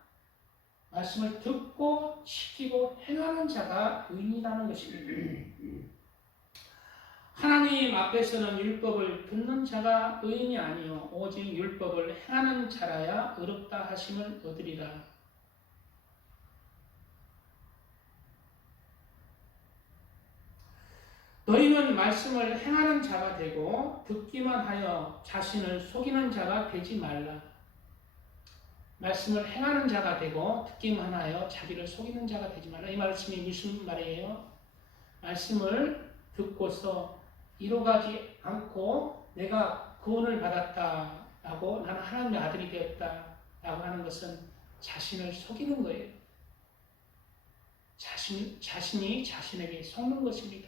말씀을 듣고 지키고 행하는 자가 의인이라는 것입니다. 하나님 앞에서는 율법을 듣는 자가 의인이 아니요 오직 율법을 행하는 자라야 의롭다 하심을 얻으리라. 너희는 말씀을 행하는 자가 되고 듣기만 하여 자신을 속이는 자가 되지 말라. 말씀을 행하는 자가 되고 듣기만 하여 자기를 속이는 자가 되지 말라. 이 말씀이 무슨 말이에요? 말씀을 듣고서 이루어가지 않고 내가 구원을 받았다라고 나는 하나님의 아들이 되었다라고 하는 것은 자신을 속이는 거예요. 자신이 자신에게 속는 것입니다.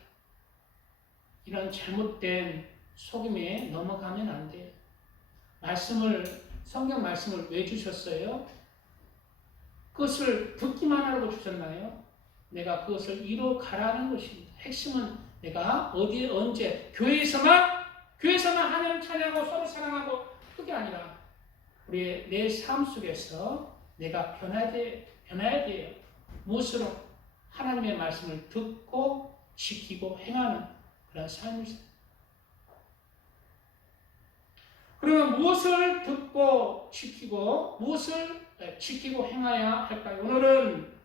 이런 잘못된 속임에 넘어가면 안 돼요. 성경 말씀을 왜 주셨어요? 그것을 듣기만 하라고 주셨나요? 내가 그것을 이루어가라는 것입니다. 핵심은 내가 어디에 언제 교회에서만 하나님을 찬양하고 서로 사랑하고 그게 아니라 우리의 내 삶 속에서 내가 변해야 돼요. 무엇으로? 하나님의 말씀을 듣고 지키고 행하는 그런 삶을 살아요. 그러면 무엇을 듣고 지키고 무엇을 지키고 행해야 할까요? 오늘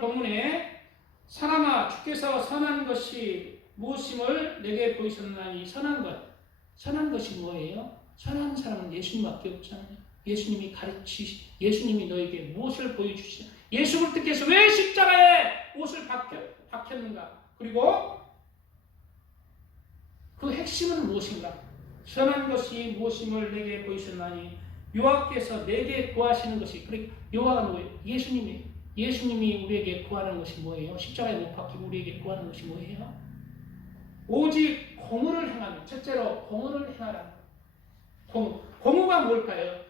본문에 사람아 주께서 선한 것이 무엇임을 내게 보이셨나니 선한 것이 뭐예요? 선한 사람은 예수님밖에 없잖아요. 예수님이 너에게 무엇을 보여주시냐? 예수 그리스도께서 왜 십자가에 옷을 박혔는가? 그리고 그 핵심은 무엇인가? 선한 것이 무엇임을 내게 보이셨나니 여호와께서 내게 구하시는 것이 여호와가 뭐예요? 예수님이 우리에게 구하는 것이 뭐예요? 십자가에 못 박히고 우리에게 구하는 것이 뭐예요? 오직 공의를 행하는, 첫째로 공의를 행하라. 공의가 뭘까요?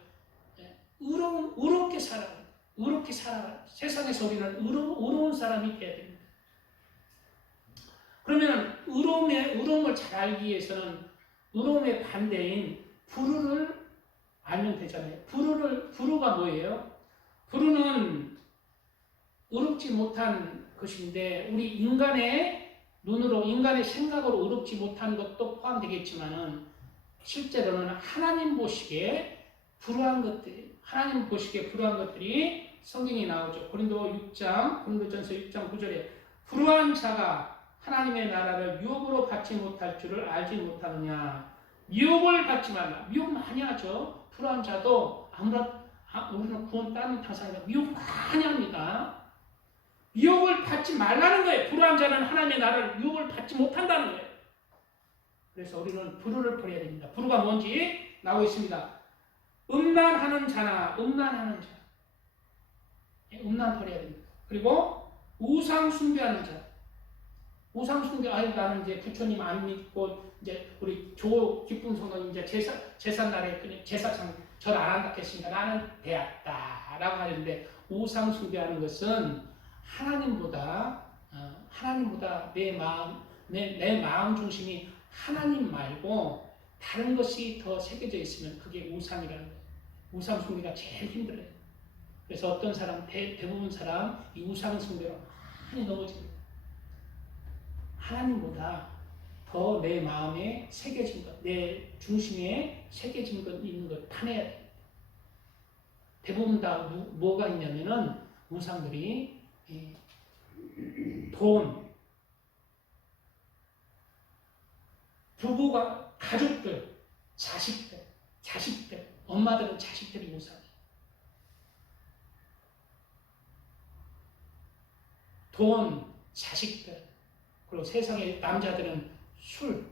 의롭게 살아라. 세상에서 우리는 의로운 사람이 되어야 됩니다. 그러면 의로움을 잘 알기 위해서는 의로움의 반대인 불의를 알면 되잖아요. 불의가 뭐예요? 불의는 의롭지 못한 것인데 우리 인간의 눈으로 인간의 생각으로 의롭지 못한 것도 포함되겠지만은 실제로는 하나님 보시기에 불의한 것들이 성경에 나오죠. 고린도전서 6장 9절에 불의한 자가 하나님의 나라를 유업으로 받지 못할 줄을 알지 못하느냐. 유업을 받지 말라. 미혹 많이 하죠. 불의한 자도 우리는 구원 따는 당사자가 미혹 많이 합니다. 유혹을 받지 말라는 거예요. 불의한 자는 하나님의 나라를 유혹을 받지 못한다는 거예요. 그래서 우리는 불의를 버려야 됩니다. 불의가 뭔지 나오고 있습니다. 음란하는 자. 음란 버려야 됩니다. 그리고 우상 숭배하는 자. 나는 이제 부처님 안 믿고 이제 우리 기쁜 성도님 이제 제사 날에 그냥 제사상 절 안 한다 했으니까 나는 되었다라고 하는데 우상 숭배하는 것은 하나님보다 내 마음 중심이 하나님 말고 다른 것이 더 새겨져 있으면 그게 우상이라는 거예요. 우상 숭배가 제일 힘들어요. 그래서 어떤 사람 대부분 사람 이 우상 숭배로 많이 넘어집니다. 하나님보다 더 내 마음에 새겨진 것, 내 중심에 새겨진 것 있는 것 파내야 돼요. 대부분 다 뭐가 있냐면은 우상들이 돈, 부부가 가족들, 자식들, 엄마들은 자식들이 우상이에요. 돈, 자식들, 그리고 세상의 남자들은 술,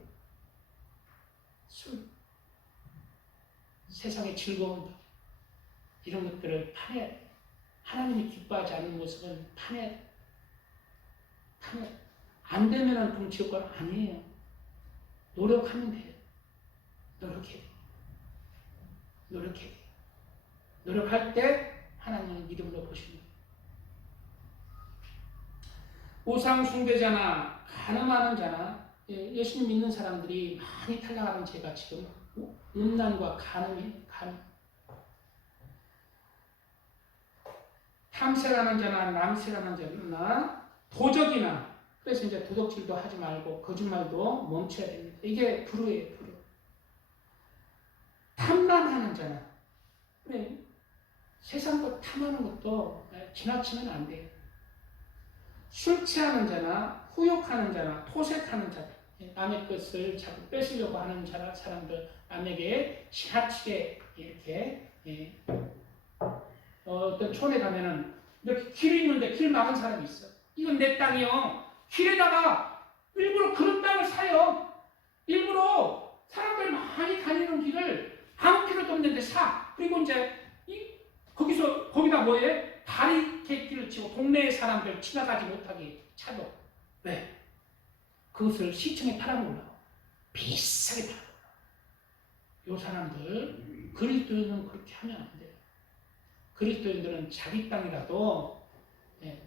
세상의 즐거움, 이런 것들을 파내야 돼. 하나님이 기뻐하지 않는 모습은 파내야 돼. 안 되면은 그럼 지옥 가는 아니에요. 노력하면 돼요. 노력해야 돼요. 노력해야 돼요. 노력할 때 하나님을 믿음으로 보시는 거예요. 우상 숭배자나 간음하는 자나 예수님 믿는 사람들이 많이 탈락하는 죄가 지금 음란과 간음이 탐색하는 자나 남색하는 자나 도적이나 그래서 이제 도덕질도 하지 말고 거짓말도 멈춰야 됩니다. 이게 불의예요. 불의. 탐란하는 자나 그래 세상 것 탐하는 것도 지나치면 안 돼요. 술 취하는 자나 후욕하는 자나 토색하는 자 남의 것을 자꾸 뺏으려고 하는 사람들 남에게 지나치게 이렇게 어떤 촌에 가면은 이렇게 길이 있는데 길 막은 사람이 있어. 이건 내 땅이요. 길에다가 일부러 그런 땅을 사요. 일부러 사람들 많이 다니는 길을 아무 필요도 없는데 사. 그리고 이제 거기다 뭐해? 바리케이트를 치고 동네의 사람들 지나가지 못하게 차도. 왜? 그것을 시청에 팔아먹으려고. 비싸게 팔아먹으려고. 요 사람들 그리스도인은 그렇게 하면 안 돼요. 그리스도인들은 자기 땅이라도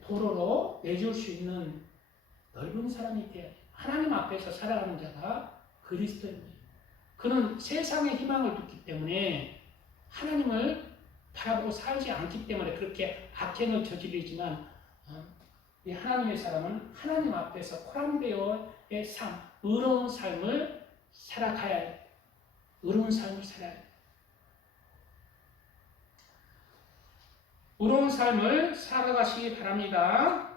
도로로 내줄 수 있는 넓은 사람이 돼야 돼요. 하나님 앞에서 살아가는 자가 그리스도인이에요. 그는 세상의 희망을 두기 때문에 하나님을 바라보고 살지 않기 때문에 그렇게 악행을 저지르지만 이 하나님의 사람은 하나님 앞에서 코람데오의 삶, 의로운 삶을 살아가야 해요. 의로운 삶을 살아야 해요. 의로운 삶을 살아가시기 바랍니다.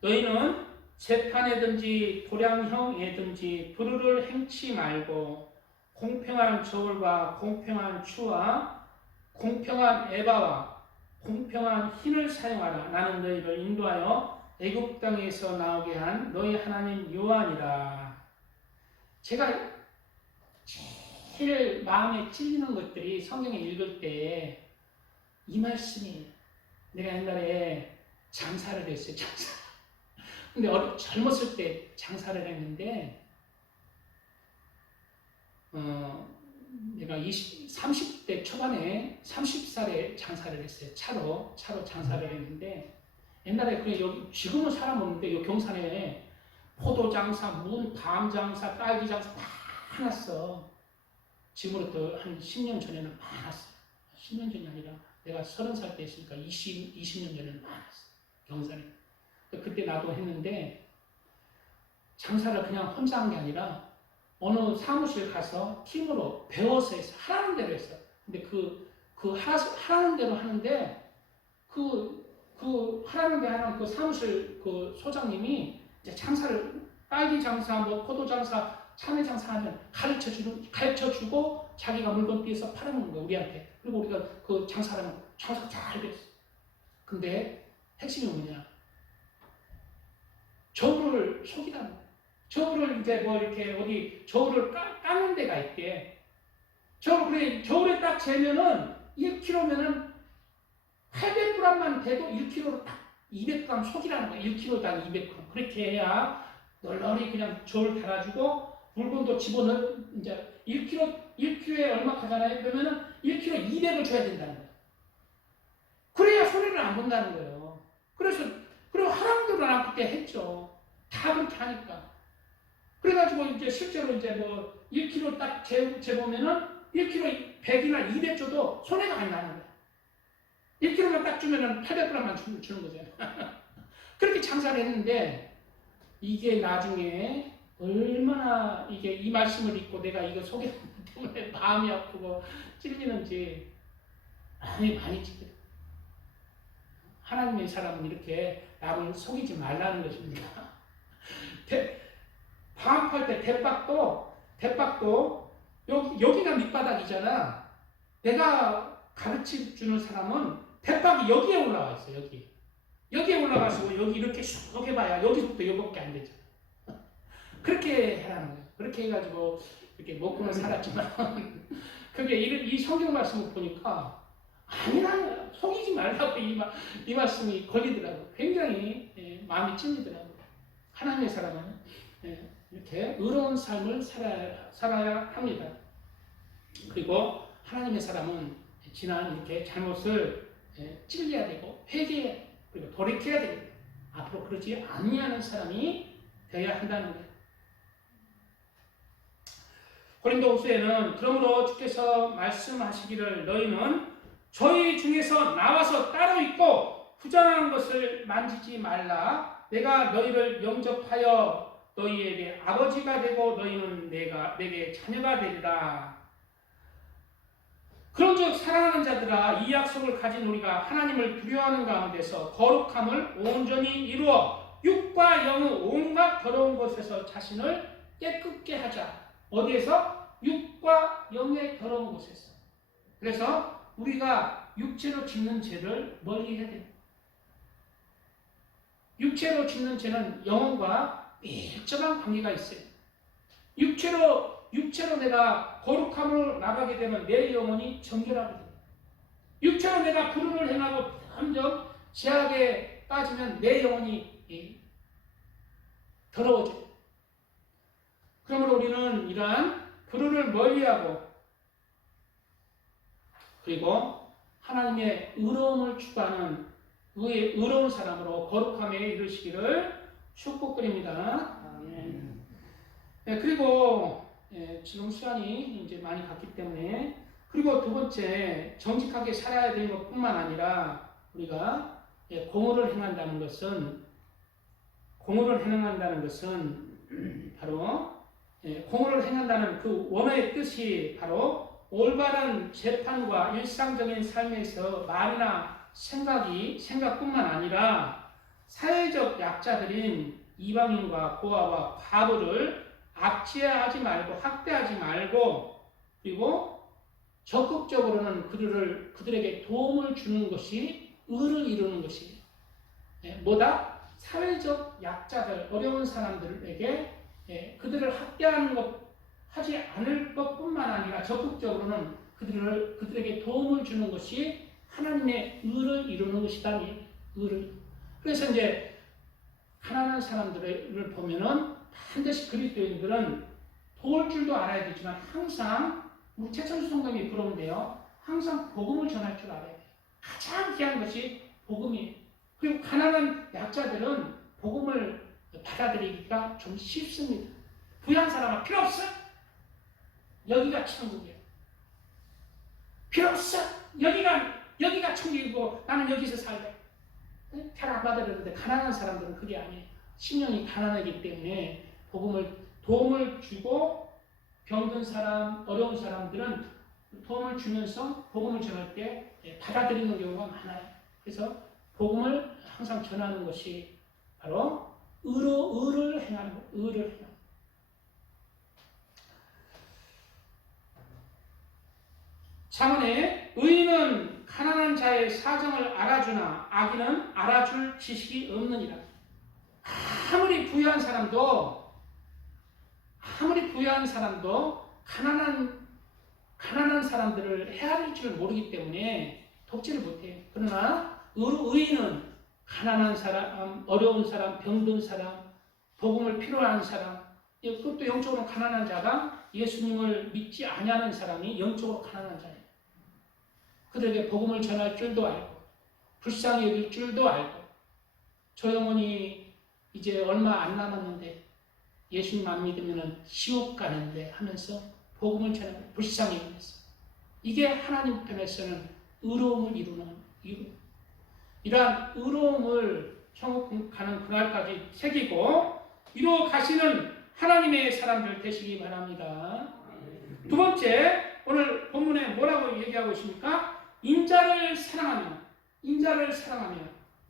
너희는 재판에든지 도량형에든지 불의를 행치 말고 공평한 저울과 공평한 추와 공평한 에바와 공평한 흰을 사용하라. 나는 너희를 인도하여 애굽 땅에서 나오게 한 너희 하나님 여호와니라. 제가 제일 마음에 찔리는 것들이 성경에 읽을 때 이 말씀이 내가 옛날에 장사를 했어요. 장사. 근데 젊었을 때 장사를 했는데 내가 30대 초반에 30살에 장사를 했어요. 차로 장사를 했는데 옛날에 여기 지금은 사람 없는데 요 경산에 포도 장사, 밤 장사, 딸기 장사 다 해놨어. 지금으로부터 한 10년 전에는 많았어요. 10년 전이 아니라 내가 30살 때 했으니까 20년 전에는 많았어. 경산에. 그때 나도 했는데 장사를 그냥 혼자 한 게 아니라 어느 사무실 가서 팀으로 배워서 했어. 하라는 대로 했어. 근데 하라는 대로 하는데 하라는 대로 하는 그 사무실 그 소장님이 이제 장사를 딸기 장사, 포도 장사, 참외 장사하면 가르쳐주고 자기가 물건 띄어서 팔아먹는 거야 우리한테. 그리고 우리가 그 장사하면 장사 잘 됐어. 근데 핵심이 뭐냐? 저울을 속이라는 거야. 저울을 이제 이렇게 어디 저울을 깎는 데가 있대. 저울에 딱 재면은 1kg면은 800g만 돼도 1kg로 딱 200g 속이라는 거야. 1kg당 200g. 그렇게 해야 널널히 그냥 저울 달아주고 물건도 집어넣어 이제 1kg에 얼마 하잖아요. 그러면은 1kg 200을 줘야 된다는 거야. 그래야 손해를 안 본다는 거예요. 그리고 하람들은 그때 했죠. 다 그렇게 하니까. 그래가지고 이제 실제로 이제 1kg 딱 재보면은 1kg 100이나 200 줘도 손해가 안 나는 거야. 1kg만 딱 주면은 800g만 주는 거잖아요. 그렇게 장사를 했는데 이게 나중에 얼마나 이 말씀을 읽고 내가 이거 소개하는 때문에 마음이 아프고 찔리는지 많이 찔려요. 하나님의 사람은 이렇게 남을 속이지 말라는 것입니다. 파업할 때 대박도 여기가 밑바닥이잖아. 내가 가르쳐주는 사람은 대박이 여기에 올라와 있어. 여기에 올라가서 여기 이렇게 쑥 해봐야 여기서부터 여기밖에 안 되잖아. 그렇게 해라는 거예요. 그렇게 해가지고 이렇게 먹고는 살았지만 그게 이 성경 말씀을 보니까 아니라 속이지 말라고 이 말씀이 걸리더라고. 굉장히 마음이 찔리더라고. 하나님의 사람은 이렇게 의로운 삶을 살아야 합니다. 그리고 하나님의 사람은 지난 이렇게 잘못을 찔려야 되고 회개해야 되고 그리고 돌이켜야 됩니다. 앞으로 그러지 아니하는 사람이 되어야 한다는 거예요. 고린도후서에는 그러므로 주께서 말씀하시기를 너희는 저희 중에서 나와서 따로 있고 부정한 것을 만지지 말라. 내가 너희를 영접하여 너희에게 아버지가 되고 너희는 내게 자녀가 되리라. 그런즉 사랑하는 자들아 이 약속을 가진 우리가 하나님을 두려워하는 가운데서 거룩함을 온전히 이루어 육과 영의 온갖 더러운 것에서 자신을 깨끗게 하자. 어디에서? 육과 영의 더러운 곳에서. 그래서 우리가 육체로 짓는 죄를 멀리 해야 됩니다. 육체로 짓는 죄는 영혼과 밀접한 관계가 있어요. 육체로 내가 거룩함으로 나가게 되면 내 영혼이 정결하게 됩니다. 육체로 내가 불의를 행하고 점점 죄악에 빠지면 내 영혼이 더러워져요. 그러므로 우리는 이러한 불의를 멀리하고 그리고 하나님의 의로움을 추구하는 의로운 사람으로 거룩함에 이르시기를 축복드립니다. 네, 그리고 지금 시간이 이제 많이 갔기 때문에 그리고 두 번째 정직하게 살아야 되는 것뿐만 아니라 우리가 공의를 행한다는 것은 바로 공의를 행한다는 그 원어의 뜻이 바로 올바른 재판과 일상적인 삶에서 말이나 생각뿐만 아니라 사회적 약자들인 이방인과 고아와 과부를 압제하지 말고 학대하지 말고 그리고 적극적으로는 그들에게 도움을 주는 것이 의를 이루는 것이 뭐다? 사회적 약자들, 어려운 사람들에게 그들을 하지 않을 것뿐만 아니라 적극적으로는 그들에게 도움을 주는 것이 하나님의 의를 이루는 것이다. 의를. 그래서 이제 가난한 사람들을 보면은 반드시 그리스도인들은 도울 줄도 알아야 되지만 항상 우리 최천수 성경이 그러는데요. 항상 복음을 전할 줄 알아야 돼요. 가장 귀한 것이 복음이에요. 그리고 가난한 약자들은 복음을 받아들이기가 좀 쉽습니다. 부유한 사람은 필요 없어. 여기가 천국이에요. 필요 없어. 여기가 천국이고 나는 여기서 살래. 잘 안 받아들이는데 가난한 사람들은 그게 아니에요. 심령이 가난하기 때문에 도움을 주고 병든 사람, 어려운 사람들은 도움을 주면서 복음을 전할 때 받아들이는 경우가 많아요. 그래서 복음을 항상 전하는 것이 바로 의를 행하는 것, 의를 행하는 것. 차원에 의인은 가난한 자의 사정을 알아주나 악인은 알아줄 지식이 없느니라. 아무리 부유한 사람도 가난한 사람들을 헤아릴 줄 모르기 때문에 돕지를 못해요. 그러나 의인은 가난한 사람, 어려운 사람, 병든 사람, 복음을 필요한 사람, 그것도 영적으로 가난한 자가 예수님을 믿지 아니하는 사람이 영적으로 가난한 자예요. 그들에게 복음을 전할 줄도 알고 불쌍히 여길 줄도 알고 저 영혼이 이제 얼마 안 남았는데 예수님 안 믿으면 지옥 가는데 하면서 복음을 전하고 불쌍히 여기면서 이게 하나님 편에서는 의로움을 이루는 이러한 의로움을 천국 가는 그날까지 새기고 이루어 가시는 하나님의 사람들 되시기 바랍니다. 두 번째, 오늘 본문에 뭐라고 얘기하고 있습니까? 인자를 사랑하며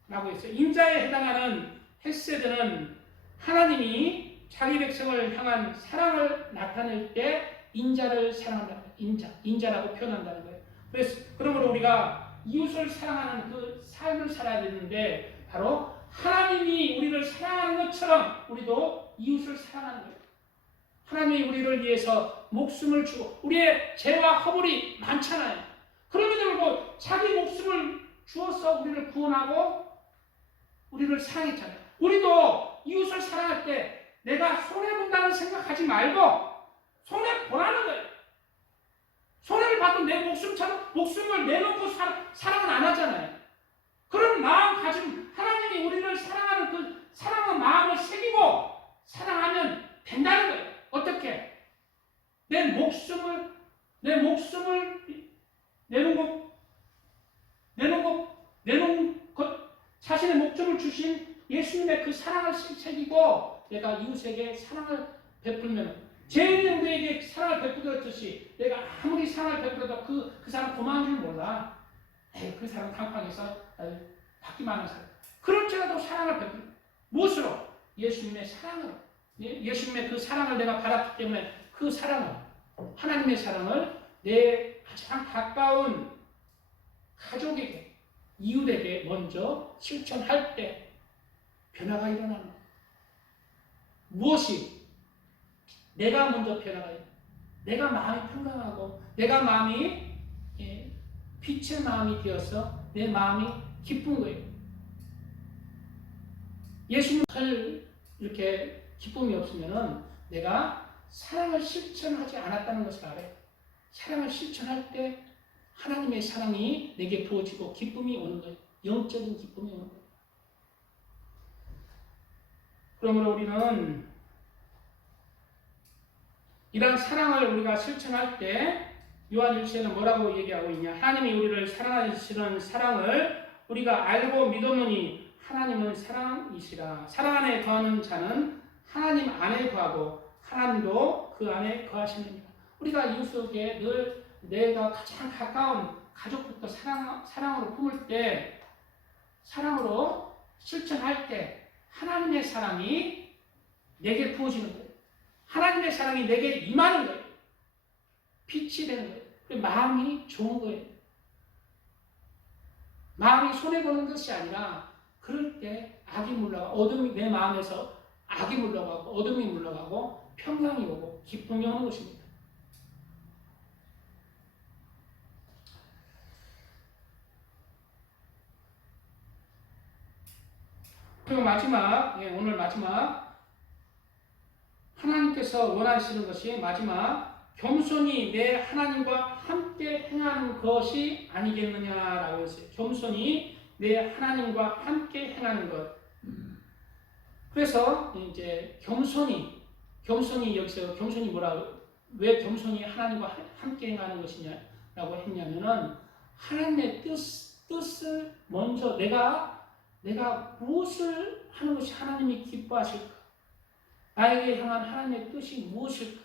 라고 했어요. 인자에 해당하는 헤세드는 하나님이 자기 백성을 향한 사랑을 나타낼 때 인자를 사랑한다는 거예요. 인자라고 표현한다는 거예요. 그러므로 우리가 이웃을 사랑하는 그 삶을 살아야 되는데 바로 하나님이 우리를 사랑하는 것처럼 우리도 이웃을 사랑하는 거예요. 하나님이 우리를 위해서 목숨을 주고 우리의 죄와 허물이 많잖아요. 그럼에도 불구하고 자기 목숨을 주어서 우리를 구원하고 우리를 사랑했잖아요. 우리도 이웃을 사랑할 때 내가 손해본다는 생각하지 말고 손해보라는 거예요. 손해를 봐도 내 목숨을 내놓고 사랑은 안 하잖아요. 그런 마음가짐, 하나님이 우리를 사랑하는 그 사랑의 마음을 새기고 사랑하면 된다는 거예요. 어떻게? 내 목숨을 내놓은 것, 자신의 목숨을 주신 예수님의 그 사랑을 새기고 내가 이웃에게 사랑을 베풀면, 죄인은 우리에게 사랑을 베풀었듯이 내가 아무리 사랑을 베풀어도 그 사람 고마운 줄 몰라. 그 사람 팡팡해서 받기만 하는 사람. 그렇게라도 사랑을 베풀어. 무엇으로? 예수님의 사랑으로. 예수님의 그 사랑을 내가 받았기 때문에 그 사랑을, 하나님의 사랑을 내 가장 가까운 가족에게, 이웃에게 먼저 실천할 때 변화가 일어나는 거예요. 무엇이? 내가 먼저 변화가 일어나요. 내가 마음이 평강하고 내가 마음이 빛의 마음이 되어서 내 마음이 기쁜 거예요. 예수님 이렇게 기쁨이 없으면은 내가 사랑을 실천하지 않았다는 것을 알아요. 사랑을 실천할 때 하나님의 사랑이 내게 부어지고 기쁨이 오는 거예요. 영적인 기쁨이 오는 거예요. 그러므로 우리는 이런 사랑을 우리가 실천할 때 요한 1서에는 뭐라고 얘기하고 있냐? 하나님이 우리를 사랑하시는 사랑을 우리가 알고 믿었느니 하나님은 사랑이시라. 사랑 안에 거하는 자는 하나님 안에 거하고 하나님도 그 안에 거하시느니라. 우리가 이웃에게 늘 내가 가장 가까운 가족부터 사랑으로 품을 때, 사랑으로 실천할 때 하나님의 사랑이 내게 부어지는 거예요. 하나님의 사랑이 내게 임하는 거예요. 빛이 되는 거예요. 마음이 좋은 거예요. 마음이 손해보는 것이 아니라 그럴 때 악이 물러가고 어둠이 내 마음에서 악이 물러가고 어둠이 물러가고 평강이 오고 기쁨이 오는 것입니다. 그리고 마지막, 오늘 마지막 하나님께서 원하시는 것이 마지막 겸손히 내 하나님과 함께 행하는 것이 아니겠느냐라고 했어요. 겸손히 내 하나님과 함께 행하는 것. 그래서 이제 겸손히 여기서 겸손이 뭐라고, 왜 겸손히 하나님과 함께 행하는 것이냐라고 했냐면은 하나님의 뜻을 먼저 내가 무엇을 하는 것이 하나님이 기뻐하실까? 나에게 향한 하나님의 뜻이 무엇일까?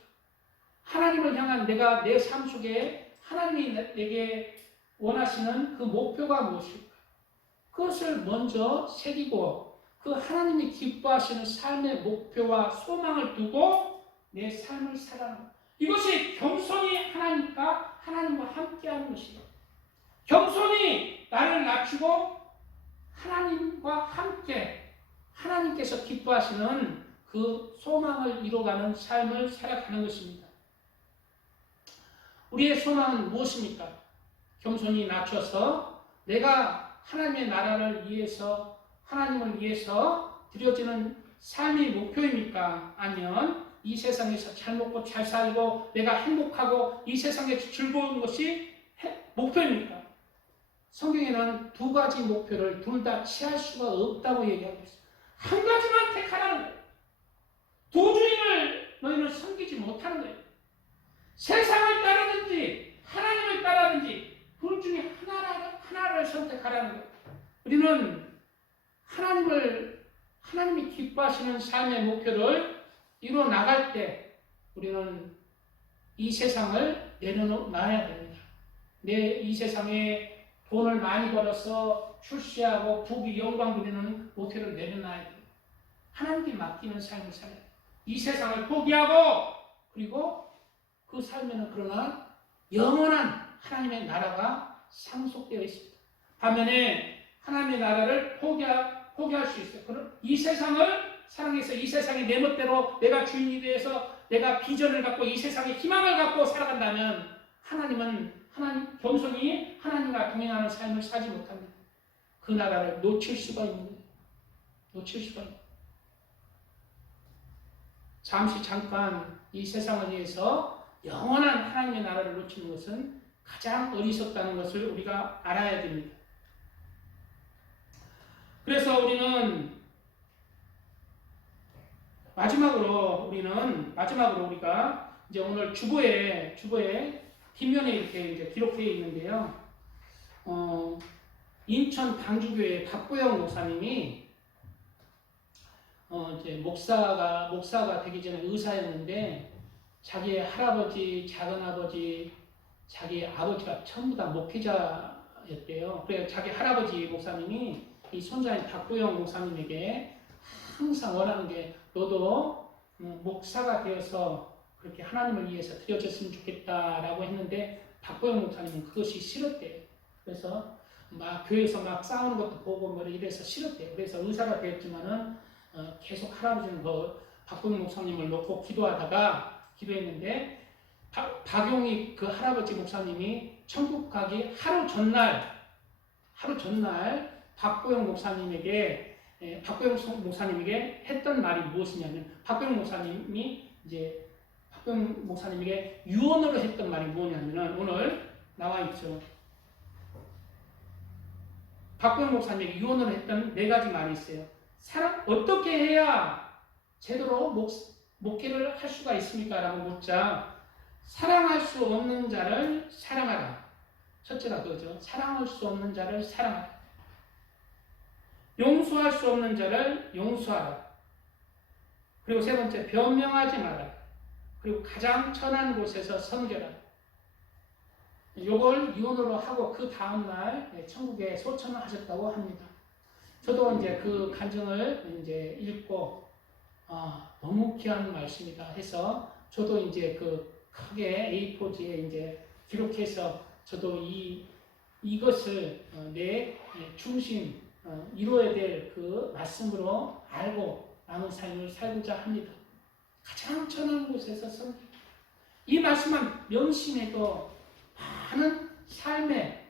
하나님을 향한 내가 내 삶 속에 하나님이 내게 원하시는 그 목표가 무엇일까? 그것을 먼저 새기고 그 하나님이 기뻐하시는 삶의 목표와 소망을 두고 내 삶을 살아가는 것. 이것이 겸손히 하나님과 함께하는 것이에요. 겸손히 나를 낮추고 하나님과 함께 하나님께서 기뻐하시는 그 소망을 이뤄가는 삶을 살아가는 것입니다. 우리의 소망은 무엇입니까? 겸손히 낮춰서 내가 하나님의 나라를 위해서, 하나님을 위해서 드려지는 삶이 목표입니까? 아니면 이 세상에서 잘 먹고 잘 살고 내가 행복하고 이 세상에서 즐거운 것이 목표입니까? 성경에는 두 가지 목표를 둘 다 취할 수가 없다고 얘기하고 있어요. 한 가지만 택하라는 거예요. 두 주인을 너희는 섬기지 못하는 거예요. 세상을 따르든지 하나님을 따르든지 둘 중에 하나를 선택하라는 거예요. 우리는 하나님이 기뻐하시는 삶의 목표를 이루어 나갈 때 우리는 이 세상을 내려놔야 됩니다. 이 세상에 돈을 많이 벌어서 출세하고 부귀 영광 누리는 목표를 내려놔야 돼요. 하나님께 맡기는 삶을 살아야 돼요. 이 세상을 포기하고 그리고 그 삶에는 그러나 영원한 하나님의 나라가 상속되어 있습니다. 반면에 하나님의 나라를 포기할 수 있어요. 그럼 이 세상을 사랑해서 이 세상의 내 멋대로 내가 주인이 되어서 내가 비전을 갖고 이 세상에 희망을 갖고 살아간다면 겸손히 하나님과 동행하는 삶을 살지 못합니다. 그 나라를 놓칠 수가 있는 거예요. 놓칠 수가 있는 거예요. 잠시 잠깐 이 세상을 위해서 영원한 하나님의 나라를 놓치는 것은 가장 어리석다는 것을 우리가 알아야 됩니다. 그래서 우리는 마지막으로 우리가 이제 오늘 주보에 뒷면에 이렇게 이제 기록되어 있는데요. 인천 방주교회 박보영 목사님이 이제 목사가 되기 전에 의사였는데 자기의 할아버지, 작은아버지, 자기 아버지가 전부 다 목회자였대요. 그래서 자기 할아버지 목사님이 이 손자인 박보영 목사님에게 항상 원하는 게 너도 목사가 되어서 그렇게 하나님을 위해서 드려졌으면 좋겠다라고 했는데 박보영 목사님은 그것이 싫었대요. 그래서 막 교회에서 막 싸우는 것도 보고 뭐 이래서 싫었대요. 그래서 의사가 되었지만은 계속 할아버지는 박보영 목사님을 놓고 기도했는데 박용희 그 할아버지 목사님이 천국 가기 하루 전날 박보영 목사님에게 했던 말이 무엇이냐면 박보영 목사님에게 유언으로 했던 말이 뭐냐면 오늘 나와 있죠. 박보영 목사님에게 유언으로 했던 4가지 말이 있어요. 어떻게 해야 제대로 목회를 할 수가 있습니까? 라고 묻자 사랑할 수 없는 자를 사랑하라. 첫째가 그거죠. 사랑할 수 없는 자를 사랑하라. 용서할 수 없는 자를 용서하라. 그리고 3번째, 변명하지 마라. 그리고 가장 천한 곳에서 섬겨라. 요걸 유언으로 하고 그 다음날 천국에 소천을 하셨다고 합니다. 저도 이제 그 간증을 이제 읽고 너무 귀한 말씀이다 해서 저도 이제 그 크게 A4지에 이제 기록해서 저도 이것을 내 중심 이루어야 될 그 말씀으로 알고 남은 삶을 살고자 합니다. 가장 천한 곳에서 섬기라. 이 말씀만 명심해도 많은 삶의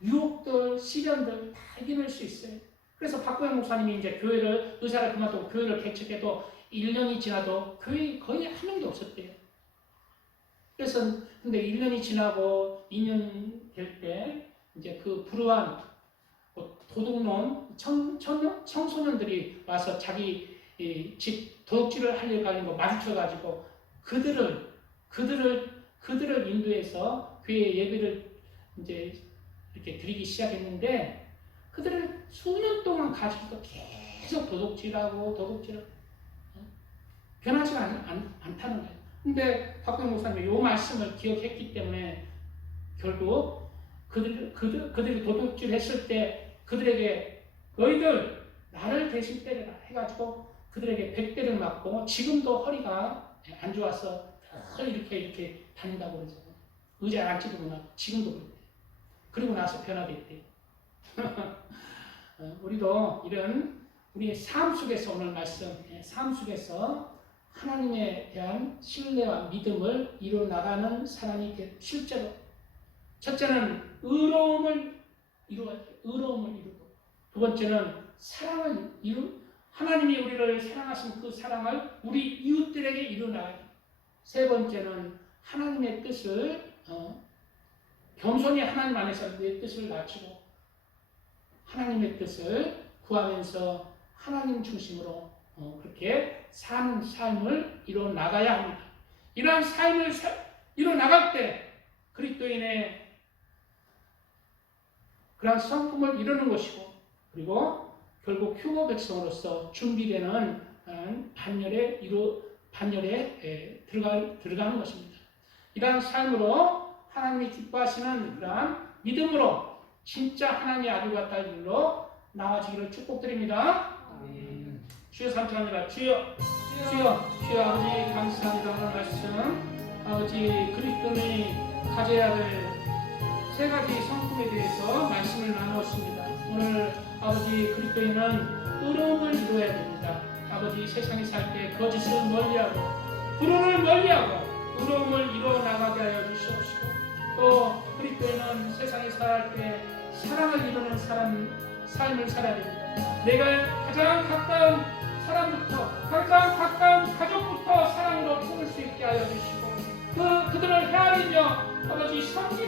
유혹들, 시련들 다 이겨낼 수 있어요. 그래서 박보영 목사님이 이제 의사를 그만두고 교회를 개척해도 1년이 지나도 교회 거의 한 명도 없었대요. 그래서 근데 1년이 지나고 2년 될 때 이제 그 불우한 도둑놈 청소년들이 와서 자기 집 도둑질을 하려고 하는 거 마주쳐가지고 그들을 인도해서 교회 예배를 이제 이렇게 드리기 시작했는데 그들을 수년 동안 가지고도 계속 도둑질하고 변하지 않다는 거예요. 근데 박보영 목사님이 이 말씀을 기억했기 때문에 결국 그들이 도둑질했을 때 그들에게 너희들 나를 대신 때려라 해가지고 그들에게 100대를 맞고 지금도 허리가 안 좋아서 이렇게 다닌다고 그러죠. 의자에 앉지도 못하고 지금도 그렇대요. 그리고 나서 변화됐대요. 우리도 이런 우리의 삶 속에서 오늘 삶 속에서 하나님에 대한 신뢰와 믿음을 이루어나가는 사람이 실제로 첫째는 의로움을 이루고 두 번째는 하나님이 우리를 사랑하신 그 사랑을 우리 이웃들에게 이루어나가기. 세 번째는 하나님의 뜻을 겸손히 하나님 안에서 내 뜻을 낮추고 하나님의 뜻을 구하면서 하나님 중심으로 그렇게 사는 삶을 이루어나가야 합니다. 이러한 삶을 이루어나갈 때 그리스도인의 그러한 성품을 이루는 것이고 그리고 결국 휴거 백성으로서 준비되는 반열에 들어가는 것입니다. 이러한 삶으로 하나님이 기뻐하시는 그러한 믿음으로 진짜 하나님의 아들과 딸들로 나아지기를 축복드립니다. 주여 감사합니다. 주여 아버지 감사합니다. 오늘 말씀 아버지 그리스도인이 가져야 될 3가지 성품에 대해서 말씀을 나누었습니다. 오늘 아버지 그리스도인은 의로움을 이루어야 됩니다. 아버지 세상에 살 때 거짓을 멀리하고 불의를 멀리하고 의로움을 이루어 나가게 하여 주시옵시고 또 그리스도인은 세상에 살 때 사랑을 이루는 삶을 살아야 됩니다. 내가 가장 가까운 사람부터 가장 가까운 가족부터 사랑으로 품을 수 있게 하여 주시고 그들을 헤아리며 아버지 섬기는